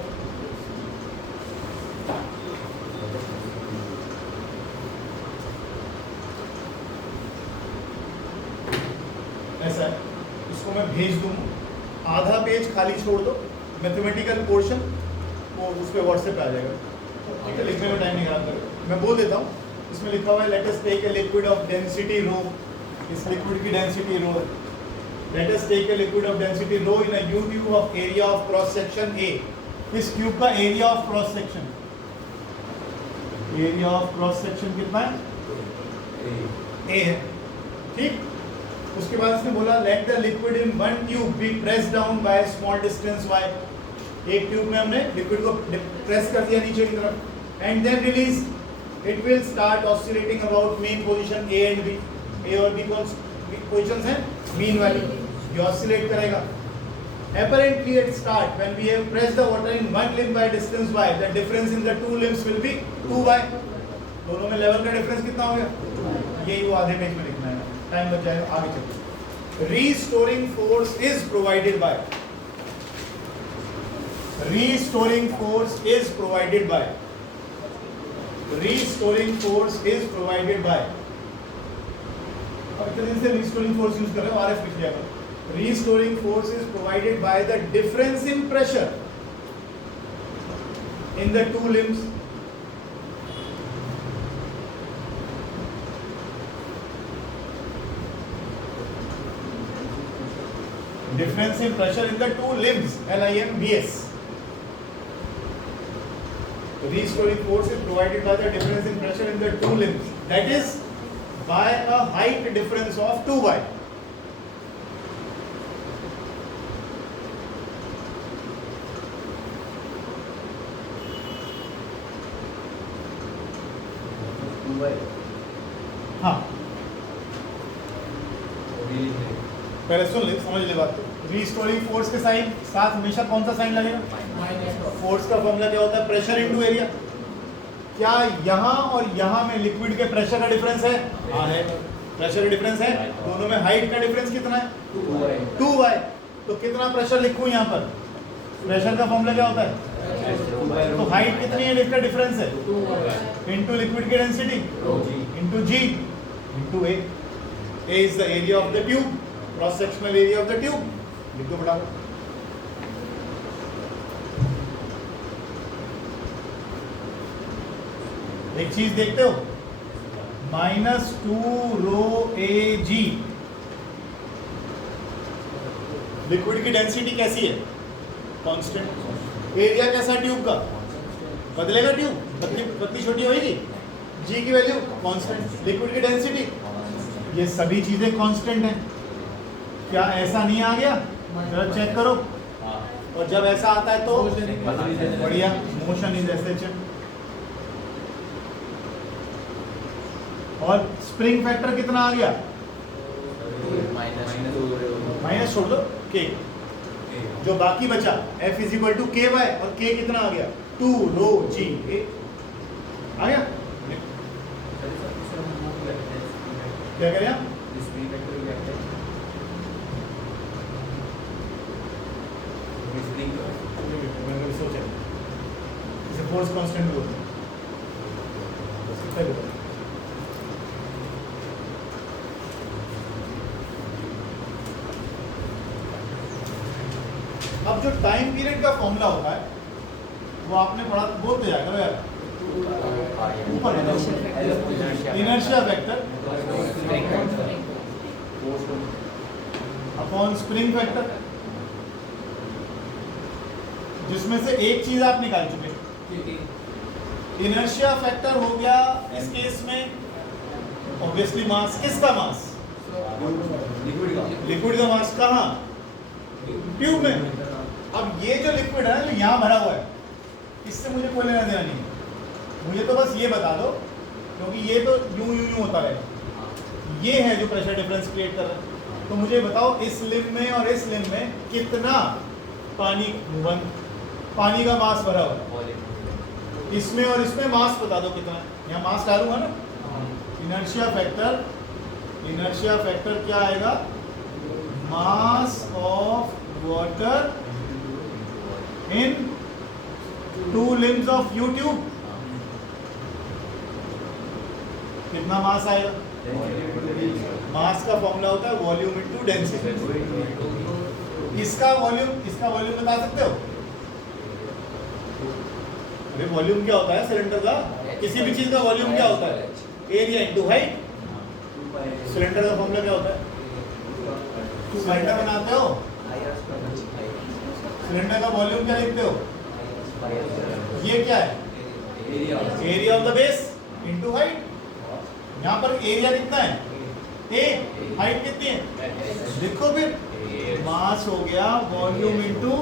ऐसा है, इसको मैं भेज दूंगा, आधा पेज खाली छोड़ दो, मैथमेटिकल पोर्शन वो उस पर व्हाट्सएप पे आ जाएगा, ठीक है, लिखने में टाइम नहीं खराब करेगा। मैं बोल देता हूँ, इसमें लिखा हुआ है let us take a liquid of density rho, इस लिक्विड की डेंसिटी रो है। Let us take a liquid of density rho in a U tube of area of cross section A। इस ट्यूब का area of cross section, area of cross section कितना है, A है, ठीक। उसके बाद इसने बोला let the liquid in one tube be press down by small distance y। एक ट्यूब में हमने लिक्विड को प्रेस कर दिया नीचे की तरफ, and then release, it will start oscillating about mean position A and B। A और B कौन पोजीशंस हैं, मीन वाली, ये ऑसिलेट करेगा। Apparently at start when we have pressed the water in one limb by distance y, the difference in the two limbs will be 2y। दोनों में level का difference कितना हो गया, यही वो आधे पेज में लिखना है, टाइम बच जाएगा, आगे चलते। Restoring force is provided by, restoring force is provided by, restoring force is provided by। अब इतने दिन से restoring force यूज कर रहे हो, RF लिख दिया करो। Restoring force is provided by the difference in pressure in the two limbs। Difference in pressure in the two limbs, LIMBS। Restoring force is provided by the difference in pressure in the two limbs, that is by a height difference of 2y। हाँ, पहले सुन ले, समझ ले बात को। Restoring force के साथ हमेशा कौन सा साइन लगेगा, फोर्स का फॉर्मूला क्या होता है, प्रेशर इनटू एरिया। क्या यहाँ और यहाँ में लिक्विड के प्रेशर का डिफरेंस है, हाँ है, प्रेशर का डिफरेंस है, दोनों में हाइट का डिफरेंस कितना है, 2y। तो कितना प्रेशर लिखूं यहाँ पर, प्रेशर का फॉर्मूला क्या होता है, तो हाइट कितनी है, इसका डिफरेंस है, इनटू लिक्विड की density into G into A। A is the area of the tube, cross sectional area of the tube, लिख दो फटाफट। एक चीज देखते हो, -2 रो Ag, लिक्विड की डेंसिटी कैसी है, कांस्टेंट। एरिया कैसा ट्यूब का, बदलेगा ट्यूब, पतली छोटी होगी, G की वैल्यू कांस्टेंट, लिक्विड की डेंसिटी, ये सभी चीजें कांस्टेंट हैं। क्या ऐसा नहीं आ गया, जरा चेक करो, और जब ऐसा आता है तो बढ़िया, मोशन इज SHM। और स्प्रिंग फैक्टर कितना आ गया, माइनस छोड़ दो K, जो बाकी बचा F is equal to KY, और K कितना आ गया, 2 रो G A आ गया। क्या करें आप, सोचा इसे फोर्स कांस्टेंट बोलते हैं। अब जो टाइम पीरियड का फॉर्मूला होता है वो आपने पढ़ा, बोलते जाएगा यार ऊपर inertia vector upon spring factor, जिसमें से एक चीज आप निकाल चुके। इनर्शिया फैक्टर हो गया इस केस में ऑब्वियसली मास, किसका मास? लिक्विड का मास। कहाँ? ट्यूब में। अब ये जो लिक्विड है जो यहाँ भरा हुआ है, इससे मुझे कोई लेना देना नहीं है, मुझे तो बस ये बता दो, क्योंकि ये तो यूं यूं यूं होता रहेगा, ये है जो प्रेशर डिफरेंस क्रिएट कर रहा है। तो मुझे बताओ इस लिम में और इस लिम में कितना पानी का मास भरा हुआ है, इसमें और इसमें मास बता दो कितना। यहाँ मास डालूंगा ना, इनर्शिया फैक्टर क्या आएगा? Mass of water in 2 limbs of you tube. कितना मास आएगा? मास का फॉर्मूला होता है वॉल्यूम इनटू डेंसिटी। इसका वॉल्यूम बता सकते हो? अरे वॉल्यूम क्या होता है सिलेंडर का? किसी भी चीज का वॉल्यूम क्या होता है? Area into height. सिलेंडर का फॉर्मूला क्या होता है? सिलेंडर बनाते हो, सिलेंडर का वॉल्यूम क्या लिखते हो? ये क्या है? Area of the base into height. यहाँ पर एरिया कितना है? ए। हाइट कितनी है? देखो फिर मास हो गया वॉल्यूम इनटू,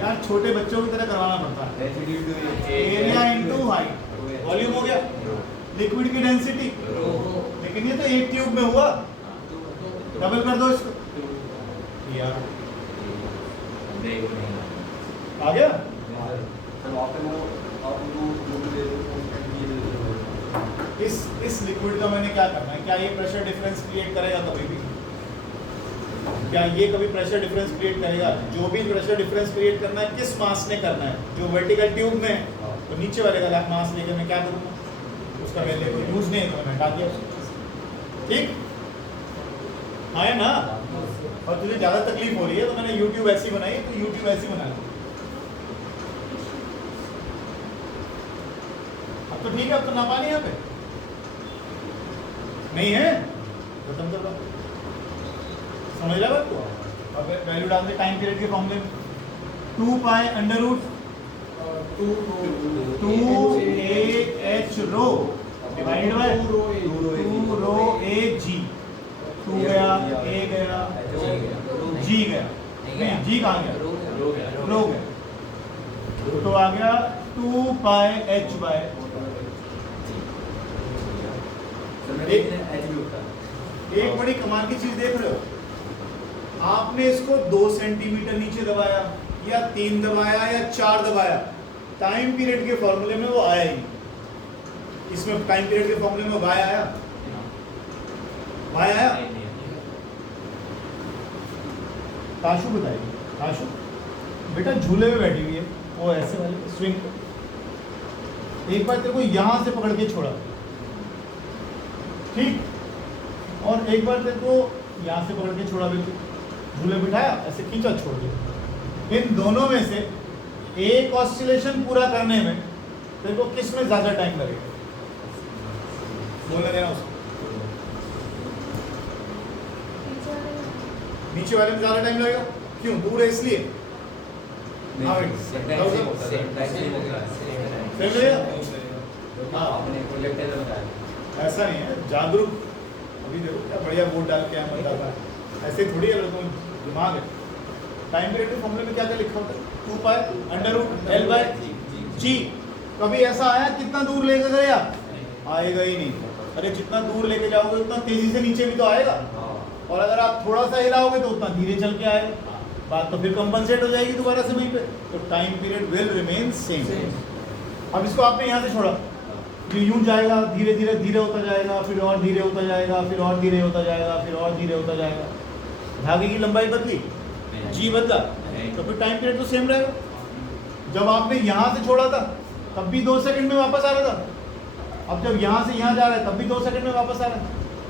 यार छोटे बच्चों की तरह करवाना पड़ता है, एरिया इनटू हाइट, वॉल्यूम हो गया। लिक्विड की डेंसिटी, लेकिन ये तो एक ट्यूब में हुआ, डबल कर दो इसको, यार आ गया। इस लिक्विड का मैंने क्या करना है? क्या ये प्रेशर डिफरेंस क्रिएट करेगा कभी भी? क्या ये कभी प्रेशर डिफरेंस क्रिएट करेगा? जो भी प्रेशर डिफरेंस क्रिएट करना है किस मास ने करना है? जो वर्टिकल ट्यूब में है, तो नीचे वाले का मास लेकर मैं क्या करूँगा? उसका पहले यूज नहीं है तो मैं हटा दिया। ठीक है ना? और तुझे ज़्यादा तकलीफ हो रही है तो मैंने YouTube ऐसी बनाई, तो YouTube ऐसी बना ली। अब तो ठीक है, अब तो नापा नहीं यहाँ पे नहीं है, खत्म कर दो। समझ रहा बात को? अब वैल्यू डाल दे टाइम पीरियड के फॉर्मूले में, 2 pi under root 2AH rho divided by 2 rho A G। 2 गया, A गया, G गया, नहीं G कहाँ गया? रो गया, तो आ गया 2 पाई H बाय। एक बड़ी कमाल की चीज देख रहे हो, आपने इसको 2 सेंटीमीटर नीचे दबाया या 3 दबाया या 4 दबाया, टाइम पीरियड के फॉर्मूले में वो आया ही। इसमें टाइम पीरियड के फॉर्मूले में वाई आया, वाई आया। ताशु बताइए, ताशु बेटा झूले में बैठी हुई है, वो ऐसे वाले स्विंग, एक बार तेरे को यहां से पकड़ के छोड़ा, ठीक, और एक बार तेरे को यहाँ से पकड़ के छोड़ा, बिल्कुल झूले बिठाया, ऐसे खींचा, छोड़ दिया। इन दोनों में से एक ऑसिलेशन पूरा करने में तेरे को किस में ज्यादा टाइम लगेगा? बोलने देना उसको। नीचे वाले में ज्यादा टाइम लगेगा, क्यों? दूर है इसलिए। ऐसा नहीं है, जागरूक। अभी देखो क्या बढ़िया बोर्ड डाल के यहाँ बता रहा है, ऐसे थोड़ी है, तुम दिमाग है। टाइम पीरियड के फॉर्मूले में क्या क्या लिखा होता है? 2 pi under root L by G। कभी ऐसा आया कितना दूर लेके गए आप? आएगा ही नहीं। अरे जितना दूर लेके जाओगे उतना तेजी से नीचे भी तो आएगा, और अगर आप थोड़ा सा हिलाओगे तो उतना धीरे चल के आएगा, बात तो फिर कंपनसेट हो जाएगी दोबारा से वहीं पे, तो time period will remain same. अब इसको आपने यहाँ से छोड़ा, ये यूं जाएगा, धीरे धीरे धीरे होता जाएगा, फिर और धीरे होता जाएगा, फिर और धीरे होता जाएगा, फिर और धीरे होता जाएगा। धागे की लंबाई बदली, जी बदला, तो फिर टाइम पीरियड तो सेम रहेगा। जब आपने यहाँ से छोड़ा था तब भी 2 सेकंड में वापस आ रहा था, अब जब यहाँ से यहाँ जा रहा है तब भी 2 सेकंड में वापस आ रहा है,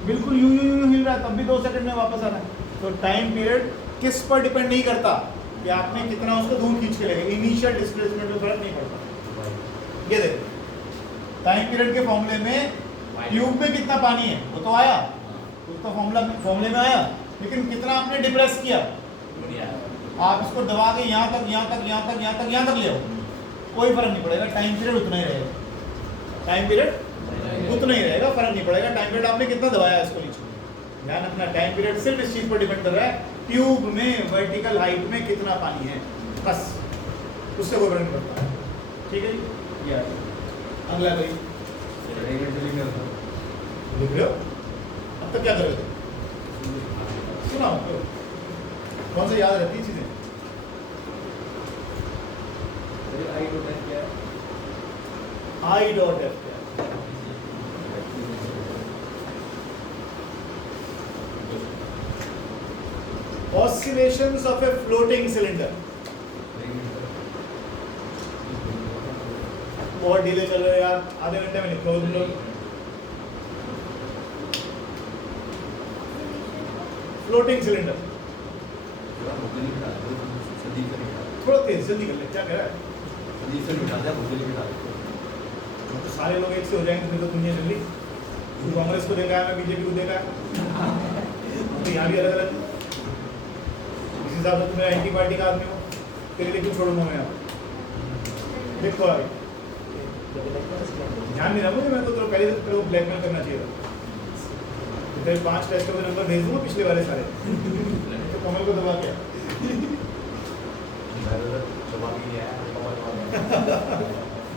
बिल्कुल यूं यूं यूं हिल रहा है तब भी 2 सेकंड में वापस आ रहा है। तो टाइम पीरियड किस पर डिपेंड नहीं करता? कि आपने कितना उसको दूर खींच के ले गए, इनिशियल डिस्प्लेसमेंट में फर्क नहीं पड़ता। ये देखो टाइम पीरियड के फॉर्मूले में ट्यूब में कितना पानी है वो तो आया, वो तो फॉर्मूले में आया, लेकिन कितना आपने डिप्रेस किया, आप इसको दबा के यहाँ तक यहाँ तक यहाँ तक यहाँ तक यहाँ तक ले आओ, कोई फर्क नहीं पड़ेगा, टाइम पीरियड उतना ही रहेगा, टाइम पीरियड उतना ही रहेगा, फर्क नहीं पड़ेगा टाइम पीरियड आपने कितना दबाया इसको नीचे। ध्यान रखना टाइम पीरियड सिर्फ इस चीज पर डिपेंड कर रहा है ट्यूब में वर्टिकल हाइट में कितना पानी है, बस उससे कोई फर्क नहीं पड़ता। ठीक है जी, अगला भाई लिख रहे हो, अब तक क्या कर रहे थे, सुना कौन सा याद रहती चीजें, आई डॉट एफ क्या है? Oscillations of a floating cylinder। बहुत डिले चल रहे हैं यार, आधे घंटे में निकलो तुम लोग। फ्लोटिंग सिलेंडर थोड़ा तेज जल्दी कर ले, क्या कह रहा है? तो सारे लोग एक से हो जाएंगे फिर तो दुनिया चल रही। तू कांग्रेस को देखा है, मैं बीजेपी को देखा है, तो यहाँ भी अलग अलग इस हिसाब से तुम मेरा एंटी पार्टी का आदमी हो, तेरे लिए क्यों छोड़ूंगा मैं यहाँ? देखो भाई ध्यान नहीं रहा मुझे, मैं तो तेरे पहले तेरे को ब्लैकमेल करना चाहिए था। तो तेरे 5 टेस्ट के नंबर भेज दूंगा पिछले वाले सारे, तो कमल को दबा क्या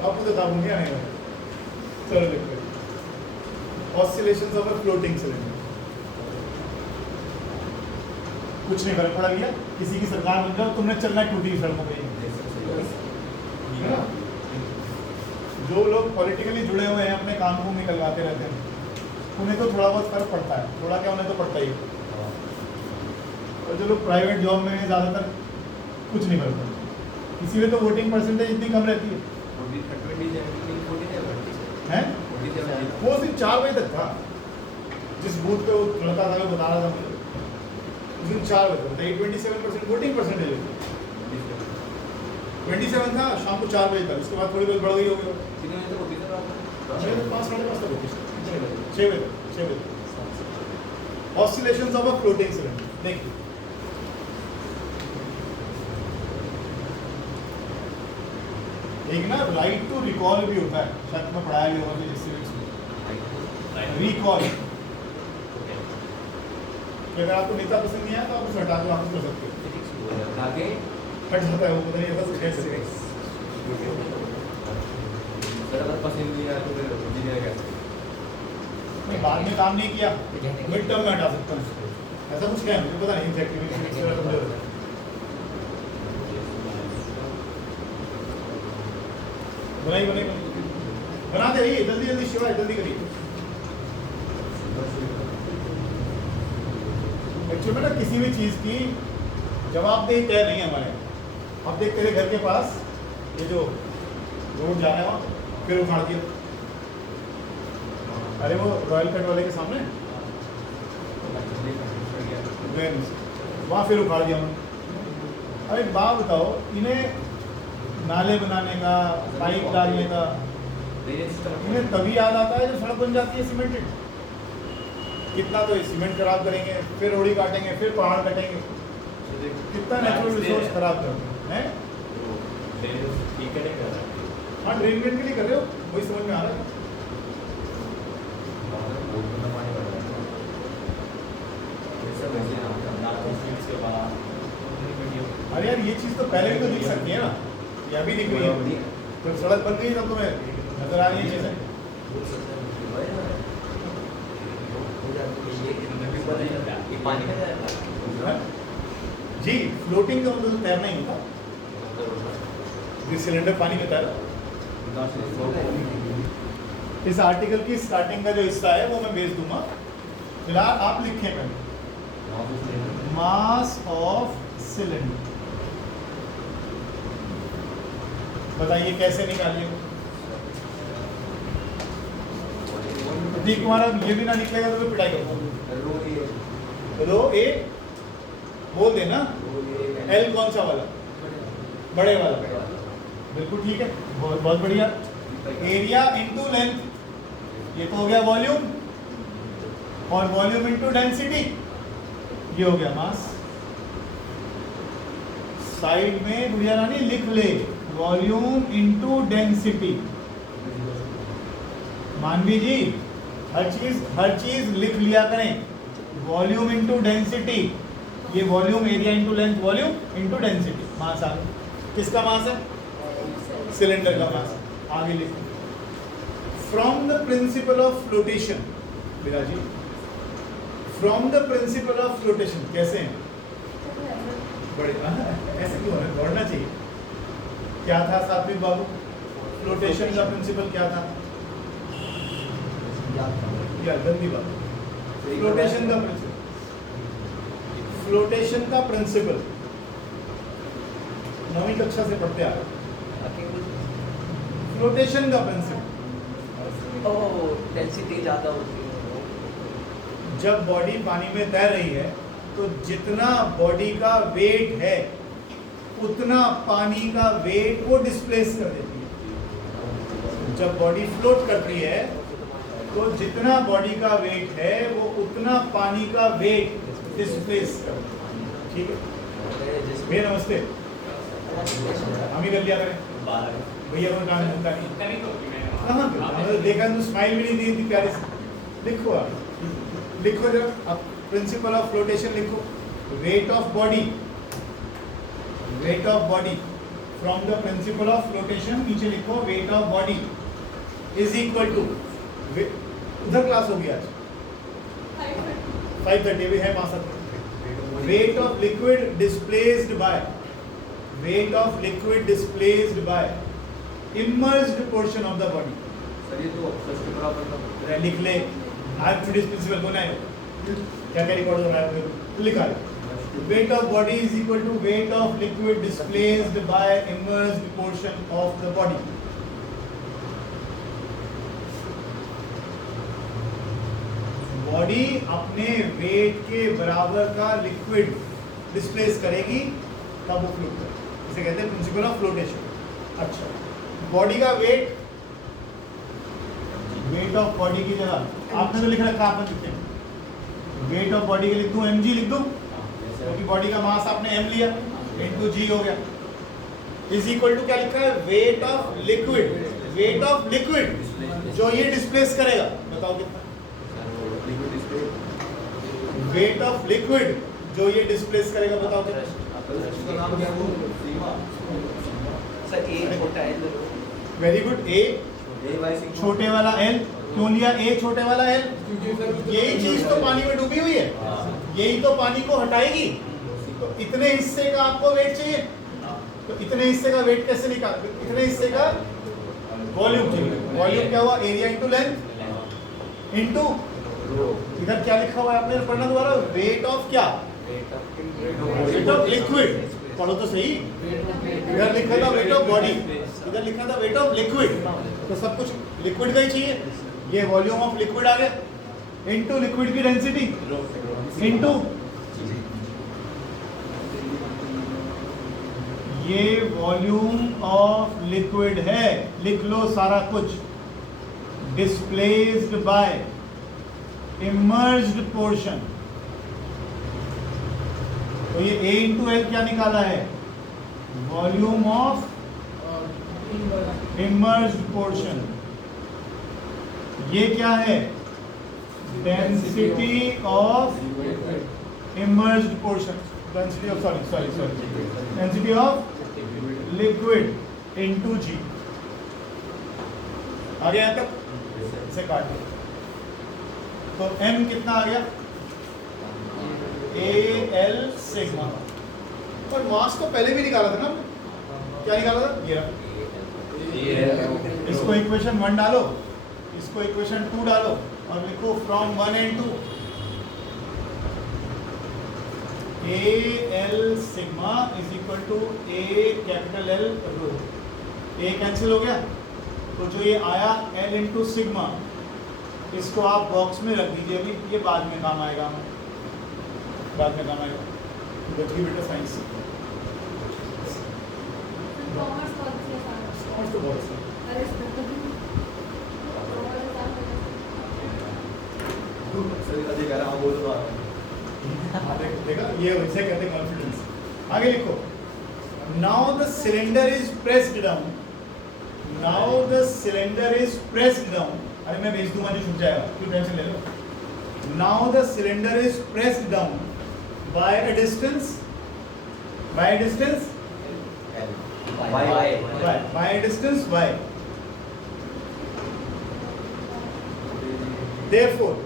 आपको तो दाबूंगी नहीं मैं। चलो देखो oscillations of a floating cylinder. कुछ नहीं फर्क पड़ा भैया, किसी की सरकार बन जाओ, तुमने चलना टूटी सड़कों पे। जो लोग पॉलिटिकली जुड़े हुए हैं अपने काम को निकलवाते रहते हैं, उन्हें तो थोड़ा बहुत फर्क पड़ता है, थोड़ा क्या उन्हें तो पड़ता ही। और जो लोग प्राइवेट जॉब में हैं ज़्यादातर कुछ नहीं फर्क पड़ता, इसीलिए तो वोटिंग परसेंटेज इतनी कम रहती है। हैं? वो सिर्फ 4 बजे तक था, जिस बूथ पे वो लड़का था वो बता रहा था मुझे, उस दिन 4 बजे तक 27% वोटिंग परसेंटेज है। 27 था शाम को 4 बजे तक, उसके बाद थोड़ी बहुत बढ़ गई होगी। 5 साढ़े 5 तक होती है, 6 बजे। Oscillations of a floating cylinder देखिए, एक ना राइट टू रिकॉल भी होता है, शायद तुम्हें पढ़ाया भी होगा सिविक्स में, रिकॉल। अगर आपको नेता पसंद नहीं आया तो आप उसे हटा के वापस कर सकते हो, आगे हट जाता है वो, पता नहीं ऐसा कैसे पसंद नहीं आया तो फिर इंजीनियर कैसे नहीं, बाद में काम नहीं किया मिड टर्म में हटा सकता हूँ, ऐसा कुछ क्या है मुझे पता नहीं एग्जैक्टली। बनाई बनाते रहिए, जल्दी जल्दी शिवाय जल्दी करिए। एक्चुअली में ना किसी भी चीज़ की जवाबदेही तय नहीं है हमारे। अब देख तेरे घर के पास ये जो रोड जा रहा है वहाँ फिर उखाड़ दिया, अरे वो रॉयल कट वाले के सामने वहाँ फिर उखाड़ दिया उन्होंने। अरे बात बताओ, इन्हें नाले बनाने का, पाइप डालने का इन्हें तभी याद आता है जब सड़क बन जाती है सीमेंटेड। कितना तो सीमेंट खराब करेंगे, फिर रोड़ी काटेंगे, फिर पहाड़ कटेंगे, कितना नेचुरल रिसोर्स खराब करते हैं। हाँ ड्रेनमेंट के लिए कर रहे हो, वही समझ में आ रहा है। अरे यार ये चीज़ तो पहले भी तो दिख सकती है ना, ये अभी दिख रही है, तो सड़क बन गई तब तुम्हें नजर आ रही है चीज़ें। जी फ्लोटिंग का मतलब तैरना ही होता, सिलेंडर पानी में तैरा। इस आर्टिकल की स्टार्टिंग का जो हिस्सा है वो मैं भेज दूंगा, फिलहाल आप लिखें पहले मास ऑफ सिलेंडर। बताइए कैसे निकालिए। ठीक तुम्हारा ये भी ना निकलेगा तो पिटाई करूंगा। रो ए बोल देना, एल कौन सा वाला? बड़े वाला। बिल्कुल ठीक है, बहुत बहुत बढ़िया। एरिया इंटू लेंथ, ये तो हो गया वॉल्यूम, और वॉल्यूम इंटू डेंसिटी, ये हो गया मास। साइड में गुड़िया रानी लिख ले, वॉल्यूम इंटू डेंसिटी। मानवी जी हर चीज लिख लिया करें, वॉल्यूम इंटू डेंसिटी, ये volume, area into length, volume into density. Mass आ गया। किसका मास है? सिलेंडर का मास। आगे लिखो, from the principle of flotation, Viraji, from the principle of flotation, कैसे हैं? बड़े ऐसे क्यों है, बढ़ना चाहिए। क्या था सात्विक बाबू, फ्लोटेशन का प्रिंसिपल क्या था? या गंदी बात, फ्लोटेशन का प्रिंसिपल, फ्लोटेशन का प्रिंसिपल 9वीं कक्षा से पढ़ते आ रहे। फ्लोटेशन का प्रिंसिपल, डेंसिटी ज़्यादा होती है जब बॉडी पानी में तैर रही है तो जितना बॉडी का वेट है उतना पानी का वेट वो डिस्प्लेस कर देती है। जब बॉडी फ्लोट करती है तो जितना बॉडी का वेट है वो उतना पानी का वेट डिस्प्लेस कर देती है। ठीक है भैया, नमस्ते। हम ही कर लिया करें भैया, को काम मिलता नहीं। हाँ देखा तो स्माइल भी नहीं दी थी प्यारे से। लिखो आप, लिखो जरा अब प्रिंसिपल ऑफ फ्लोटेशन लिखो। Weight of body, weight of body from the principle of flotation, नीचे लिखो weight of body is equal to, उधर क्लास होगी आज 5:30 भी है 5:30। Weight of liquid displaced by, weight of liquid displaced by immersed portion of the body. Sir ये तो first के बराबर लिख ले, आज थोड़ी प्रिंसिपल बनाए क्या क्या रिकॉर्ड हो रहा है, लिखा है। Weight of body is equal to weight of liquid displaced by immersed portion of the body. Body अपने वेट के बराबर का लिक्विड डिस्प्लेस करेगी तब वो फ्लोट करेगी, इसे कहते हैं प्रिंसिपल ऑफ फ्लोटेशन। अच्छा, बॉडी का वेट, वेट ऑफ बॉडी की जगह आपने तो लिख रखा, आपने लिखते हैं वेट ऑफ बॉडी के लिख दूं mg लिख दूं, क्योंकि बॉडी का मास आपने m लिया इनटू g हो गया, इज इक्वल टू क्या लिखा है? Weight of liquid, wait of liquid जो ये डिस्प्लेस करेगा, बताओ कितना? वेट ऑफ लिक्विड जो ये डिस्प्लेस करेगा, बताओ कितना? Very good. ए छोटे वाला एल, क्यों लिया ए छोटे वाला एल? यही चीज तो पानी में डूबी हुई है, यही तो पानी को हटाएगी। तो इतने हिस्से का आपको वेट चाहिए, तो इतने हिस्से का वेट कैसे निकाल, इतने हिस्से का वॉल्यूम चाहिए। वॉल्यूम क्या हुआ? एरिया इंटू लेंथ इंटू, इधर क्या लिखा हुआ है आपने पढ़ना दोबारा? वेट ऑफ क्या? वेट ऑफ लिक्विड, पढ़ो तो सही। इधर लिखा था वेट ऑफ बॉडी, इधर लिखा था वेट ऑफ लिक्विड, तो सब कुछ लिक्विड का ही चाहिए। ये वॉल्यूम ऑफ लिक्विड आ गया इनटू लिक्विड की डेंसिटी इनटू ये वॉल्यूम ऑफ लिक्विड है, लिख लो सारा कुछ, डिस्प्लेस्ड बाय इमर्ज्ड पोर्शन। तो ये A इंटू एल क्या निकाला है? Volume of immersed portion. ये क्या है? Density of immersed portion, density of density of liquid into g. आ गया यहाँ तक? इसे काट दो तो m कितना आ गया? AL sigma. और मास तो पहले भी निकाला था ना, क्या निकाला था? ये इसको इक्वेशन 1 डालो, इसको इक्वेशन 2 डालो और लिखो from 1 and 2 AL sigma is equal to A capital L rho. A cancel हो गया तो जो ये आया L इंटू सिग्मा, इसको आप बॉक्स में रख दीजिए, अभी ये बाद में काम आएगा, हमें बाद में काम आएगा। बच्ची बेटा साइंस कॉमर्स कॉलेज के साथ और तो बहुत सा अरे सर अजय कह रहा हूँ बोल रहा है देखा ये वैसे कहते हैं कॉन्फिडेंस। आगे लिखो, now the cylinder is pressed down, now the cylinder is pressed down. अरे मैं भेज दूंगा जो छूट जाएगा, क्यों टेंशन ले लो। Now the cylinder is pressed down by a distance, by distance by a distance y. Therefore,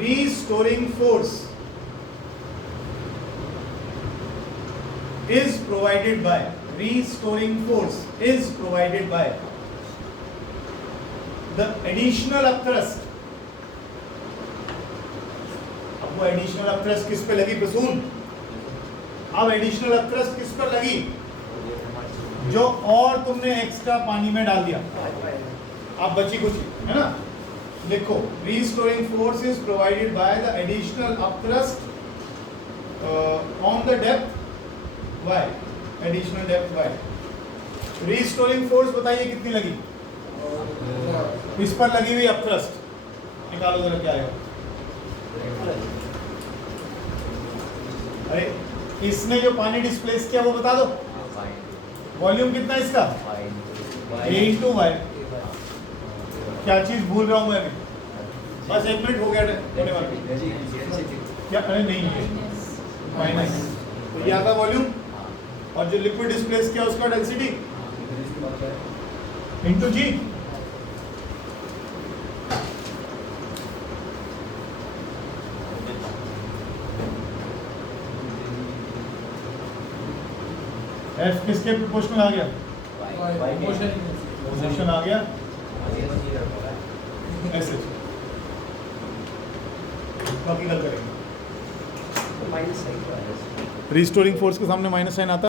restoring force is provided by, restoring force is provided by the additional upthrust. अब वो एडिशनल अपथ्रस्ट किस पे लगी प्रसून? अब additional upthrust किस पर लगी? जो और तुमने एक्स्ट्रा पानी में डाल दिया, अब बची कुछ है ना। लिखो, restoring force is provided by the additional upthrust on the depth y, additional depth y। Restoring force बताइए कितनी लगी? इस पर लगी हुई अपथ्रस्ट निकालो जरा क्या आएगा। अरे इसने जो पानी डिस्प्लेस किया वो बता दो, वॉल्यूम कितना है इसका? a into Y. क्या चीज भूल रहा हूँ मैं अभी? बस 1 मिनट हो गया होने वाला क्या? अरे नहीं है माइनस, तो ये आता वॉल्यूम और जो लिक्विड डिस्प्लेस किया उसका डेंसिटी इंटू जी। एफ किसके प्रोपोर्शनल आ गया? मोशन आ गया ऐसे। बाकी गल करेंगे। रिस्टोरिंग फोर्स के सामने माइनस साइन आता है।